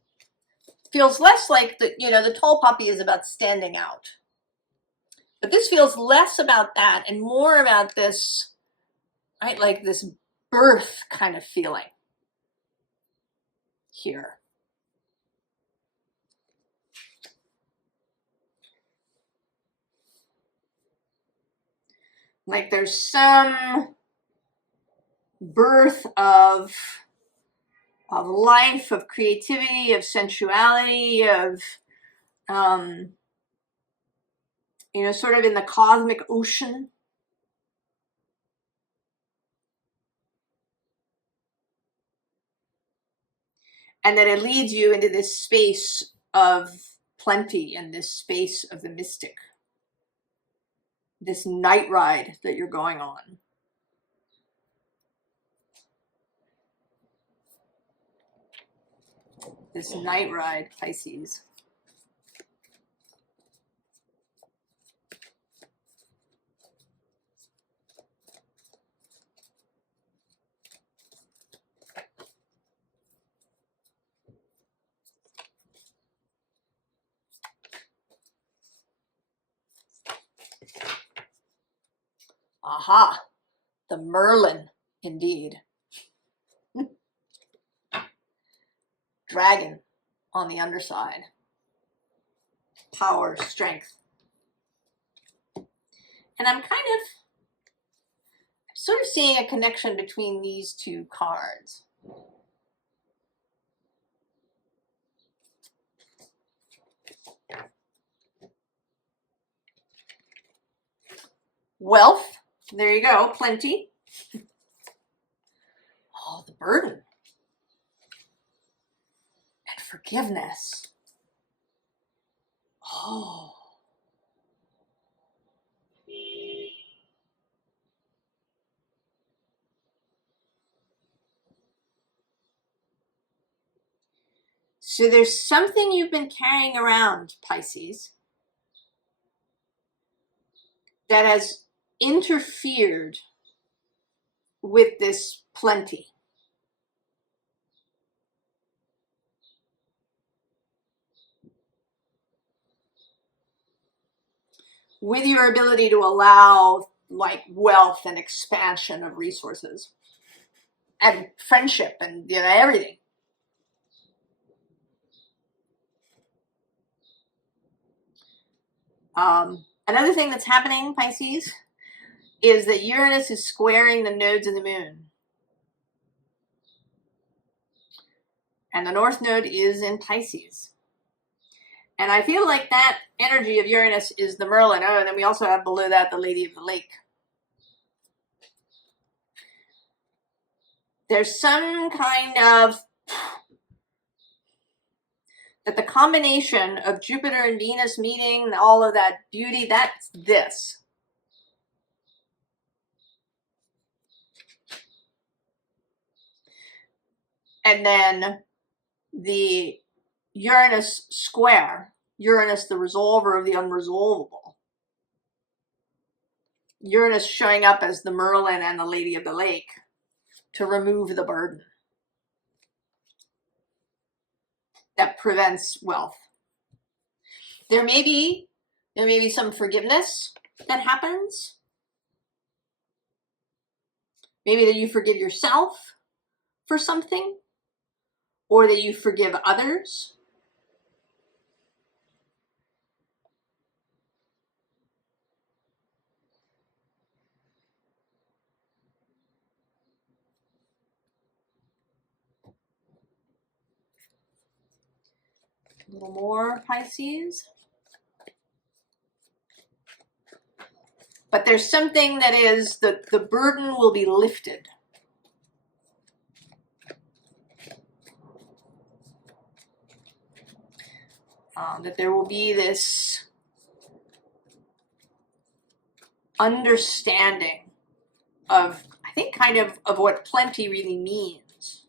feels less like the, you know, the tall poppy is about standing out. But this feels less about that and more about this, right, like this birth kind of feeling here. Like there's some birth of life, of creativity, of sensuality, of, you know, sort of in the cosmic ocean. And that it leads you into this space of plenty and this space of the mystic. This night ride that you're going on. This night ride, Pisces. Aha, the Merlin, indeed. Dragon on the underside. Power, strength. And I'm sort of seeing a connection between these two cards. Wealth, there you go, plenty. Oh, the burden. And forgiveness. Oh. So there's something you've been carrying around, Pisces, that has interfered with this plenty. With your ability to allow like wealth and expansion of resources and friendship and, you know, everything. Another thing that's happening, Pisces, is that Uranus is squaring the nodes of the moon. And the North Node is in Pisces. And I feel like that energy of Uranus is the Merlin. Oh, and then we also have below that the Lady of the Lake. There's some kind of, that the combination of Jupiter and Venus meeting, all of that beauty, that's this. And then the Uranus square, Uranus the resolver of the unresolvable. Uranus showing up as the Merlin and the Lady of the Lake to remove the burden that prevents wealth. There may be some forgiveness that happens. Maybe that you forgive yourself for something, or that you forgive others. A little more, Pisces. But there's something that is, the burden will be lifted. That there will be this understanding of, I think, kind of what plenty really means.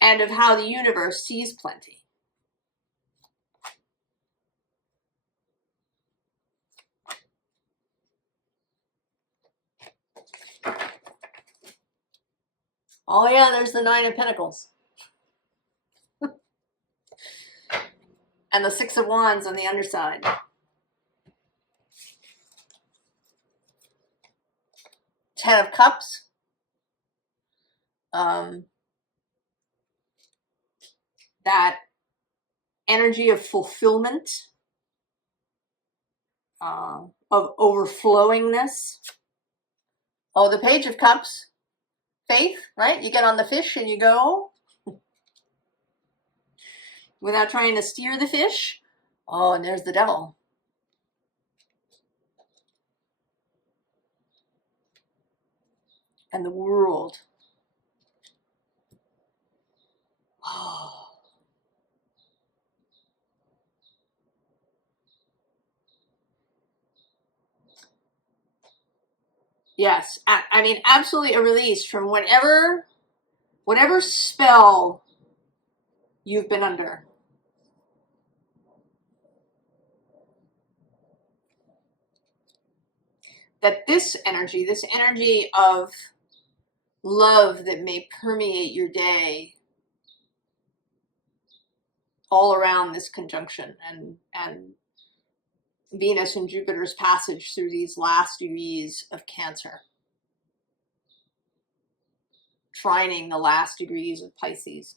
And of how the universe sees plenty. Oh yeah, there's the Nine of Pentacles. And the Six of Wands on the underside. Ten of Cups. That energy of fulfillment, of overflowingness. Oh, the Page of Cups. Faith, right? You get on the fish and you go without trying to steer the fish. Oh, and there's the devil. And the world. Oh. Yes, I mean, absolutely a release from whatever spell you've been under. That this energy of love that may permeate your day all around this conjunction and Venus and Jupiter's passage through these last degrees of Cancer, trining the last degrees of Pisces.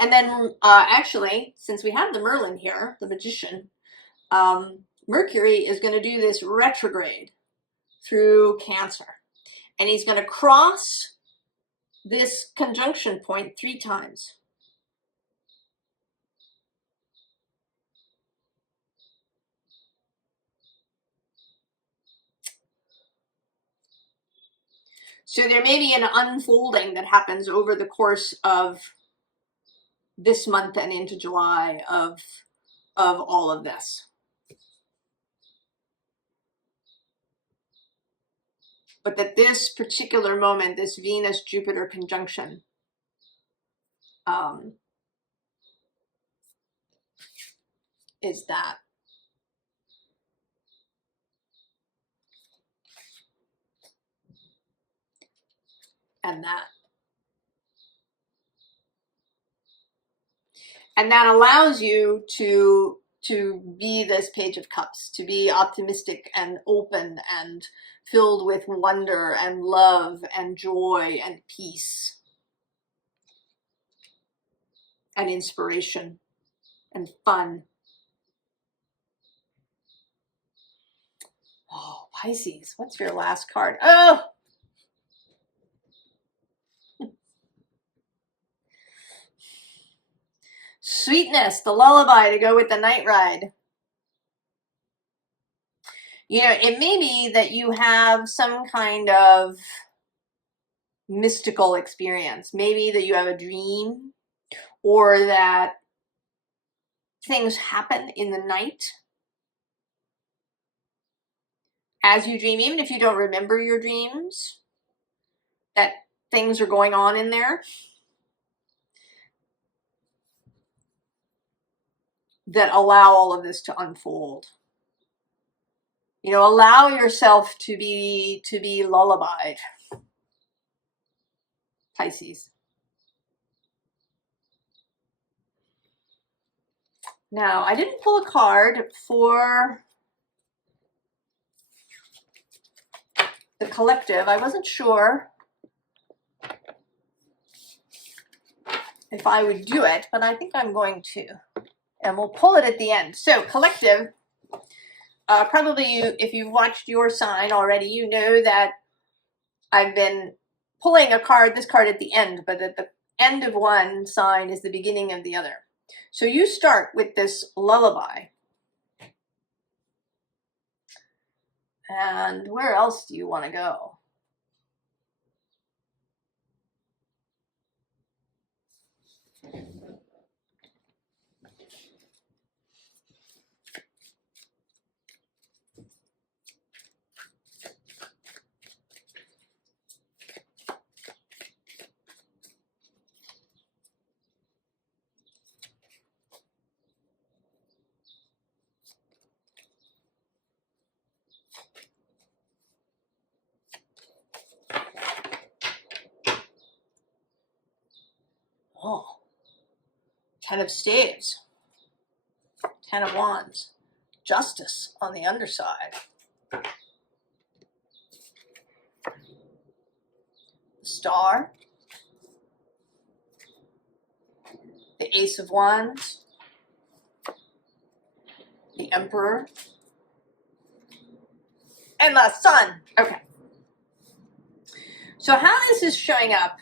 And then actually, since we have the Merlin here, the magician, Mercury is going to do this retrograde through Cancer. And he's going to cross this conjunction point 3 times. So there may be an unfolding that happens over the course of this month and into July of all of this. But that this particular moment, this Venus-Jupiter conjunction, is that. And that. And that allows you to be this Page of Cups, to be optimistic and open and filled with wonder and love and joy and peace and inspiration and fun. Oh, Pisces, what's your last card? Oh! Sweetness, the lullaby to go with the night ride. You know, it may be that you have some kind of mystical experience. Maybe that you have a dream, or that things happen in the night as you dream, even if you don't remember your dreams, that things are going on in there that allow all of this to unfold. You know, allow yourself to be lullabied, Pisces. Now, I didn't pull a card for the collective. I wasn't sure if I would do it, but I think I'm going to. And we'll pull it at the end. So, collective, probably if you've watched your sign already, you know that I've been pulling a card, this card at the end, but at the end of one sign is the beginning of the other. So you start with this lullaby. And where else do you want to go? Oh, 10 of Staves, 10 of Wands, Justice on the underside. Star, the Ace of Wands, the Emperor, and the Sun. Okay. So how this is showing up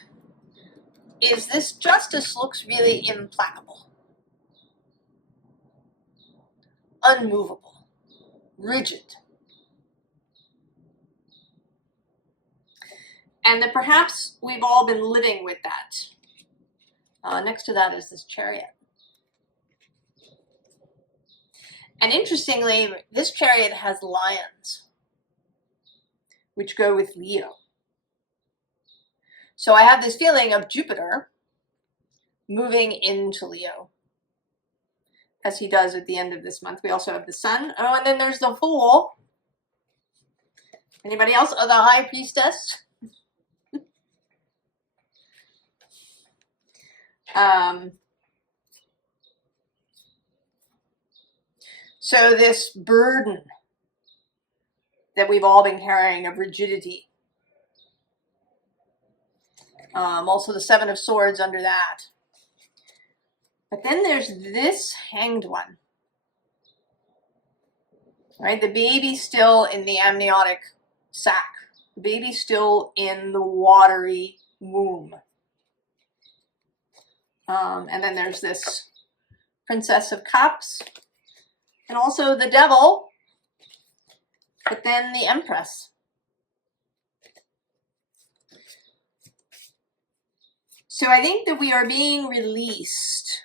is this Justice looks really implacable, unmovable, rigid. And that perhaps we've all been living with that. Next to that is this Chariot. And interestingly, this Chariot has lions, which go with Leo. So I have this feeling of Jupiter moving into Leo, as he does at the end of this month. We also have the Sun. Oh, and then there's the Fool. Anybody else? Oh, the High Priestess. So this burden that we've all been carrying of rigidity. Also the Seven of Swords under that. But then there's this Hanged One. Right? The baby's still in the amniotic sac. The baby's still in the watery womb. And then there's this Princess of Cups. And also the Devil. But then the Empress. So I think that we are being released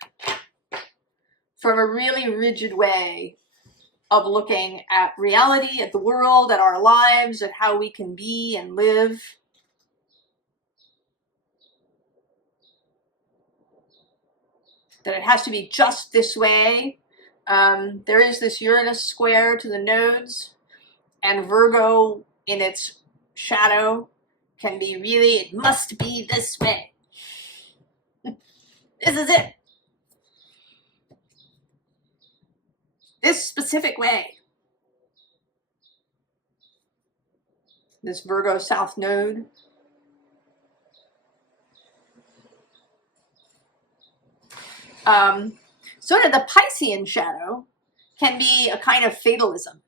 from a really rigid way of looking at reality, at the world, at our lives, at how we can be and live. That it has to be just this way. There is this Uranus square to the nodes, and Virgo in its shadow can be really, it must be this way. This is it. This specific way. This Virgo South node. Sort of the Piscean shadow can be a kind of fatalism.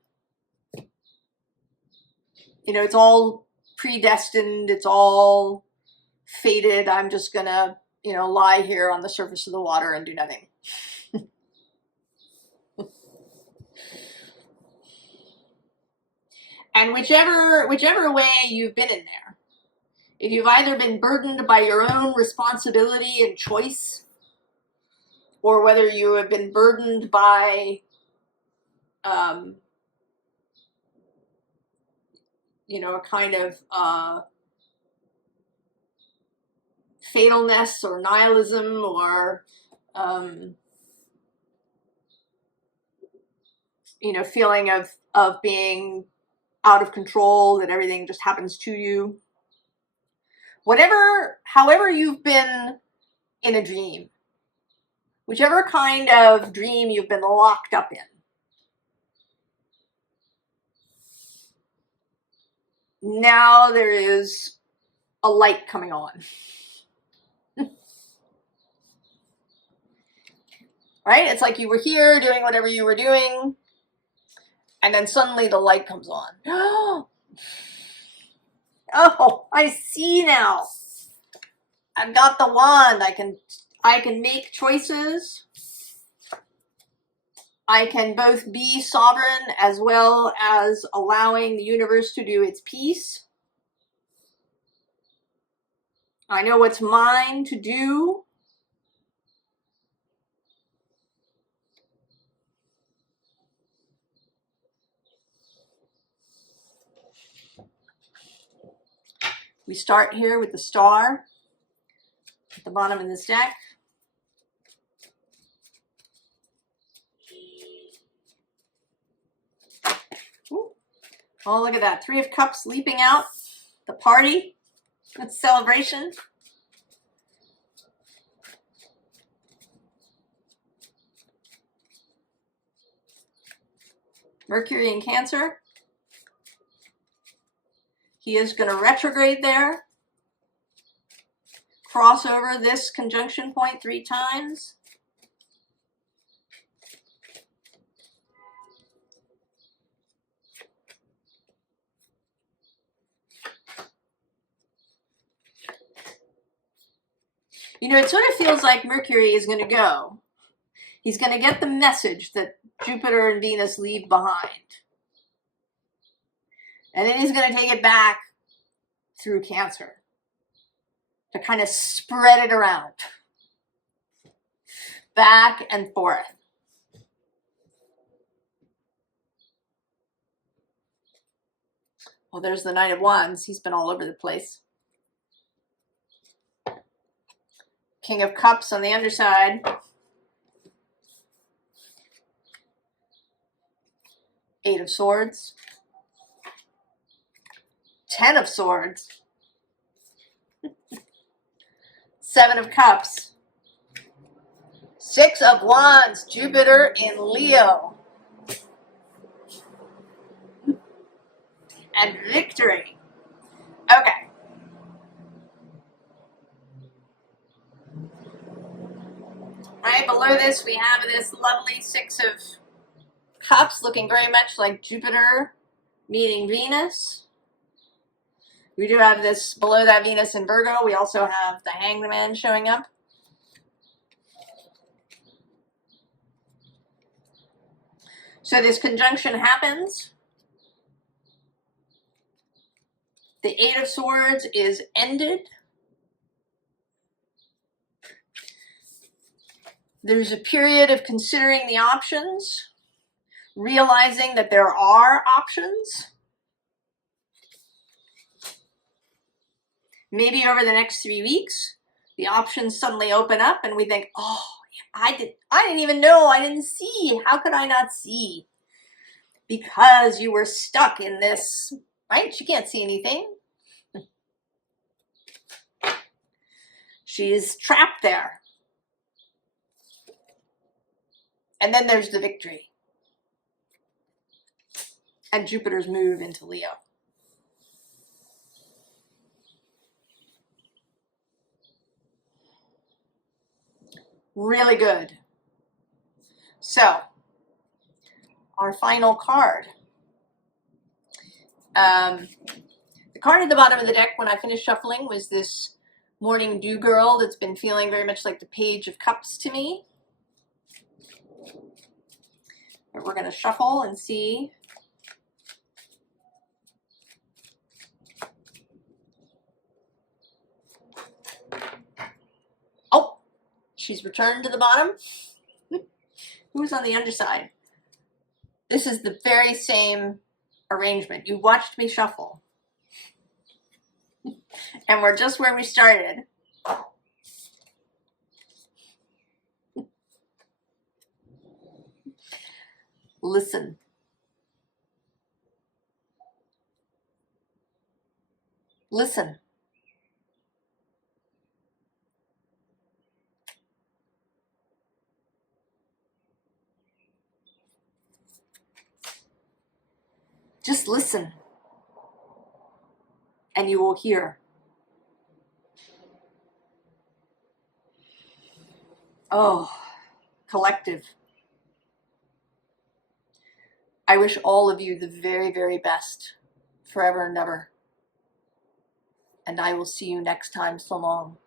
You know, it's all predestined, it's all fated. I'm just gonna, you know, lie here on the surface of the water and do nothing. And whichever way you've been in there, if you've either been burdened by your own responsibility and choice, or whether you have been burdened by, you know, a kind of fatalness or nihilism or, you know, feeling of being out of control, that everything just happens to you. However you've been in a dream, whichever kind of dream you've been locked up in, now there is a light coming on. Right? It's like you were here doing whatever you were doing, And then suddenly the light comes on. Oh, I see now. I've got the wand. I can make choices. I can both be sovereign as well as allowing the universe to do its piece. I know what's mine to do. We start here with the star at the bottom of this deck. Ooh. Oh, look at that. 3 of Cups leaping out. The party. It's celebration. Mercury in Cancer. He is going to retrograde there. Cross over this conjunction point 3 times. You know, it sort of feels like Mercury is going to go. He's going to get the message that Jupiter and Venus leave behind. And then he's going to take it back through Cancer to kind of spread it around. Back and forth. Well, there's the Knight of Wands. He's been all over the place. King of Cups on the underside. Eight of Swords. 10 of Swords. 7 of Cups. 6 of Wands. Jupiter in Leo. And victory. Okay. Right below this, we have this lovely 6 of Cups, looking very much like Jupiter meeting Venus. We do have this below that Venus in Virgo. We also have the Hanged Man showing up. So this conjunction happens. The 8 of Swords is ended. There's a period of considering the options, realizing that there are options. Maybe over the next 3 weeks, the options suddenly open up and we think, oh, I didn't even know, I didn't see. How could I not see? Because you were stuck in this, right? She can't see anything. She's trapped there. And then there's the victory. And Jupiter's move into Leo. Really good. So, our final card. The card at the bottom of the deck when I finished shuffling was this Morning Dew Girl that's been feeling very much like the Page of Cups to me. But we're going to shuffle and see. Oh, she's returned to the bottom. Who's on the underside? This is the very same arrangement. You watched me shuffle. And we're just where we started. Listen. Listen. Just listen. And you will hear. Oh, collective. I wish all of you the very, very best, forever and ever. And I will see you next time. So long.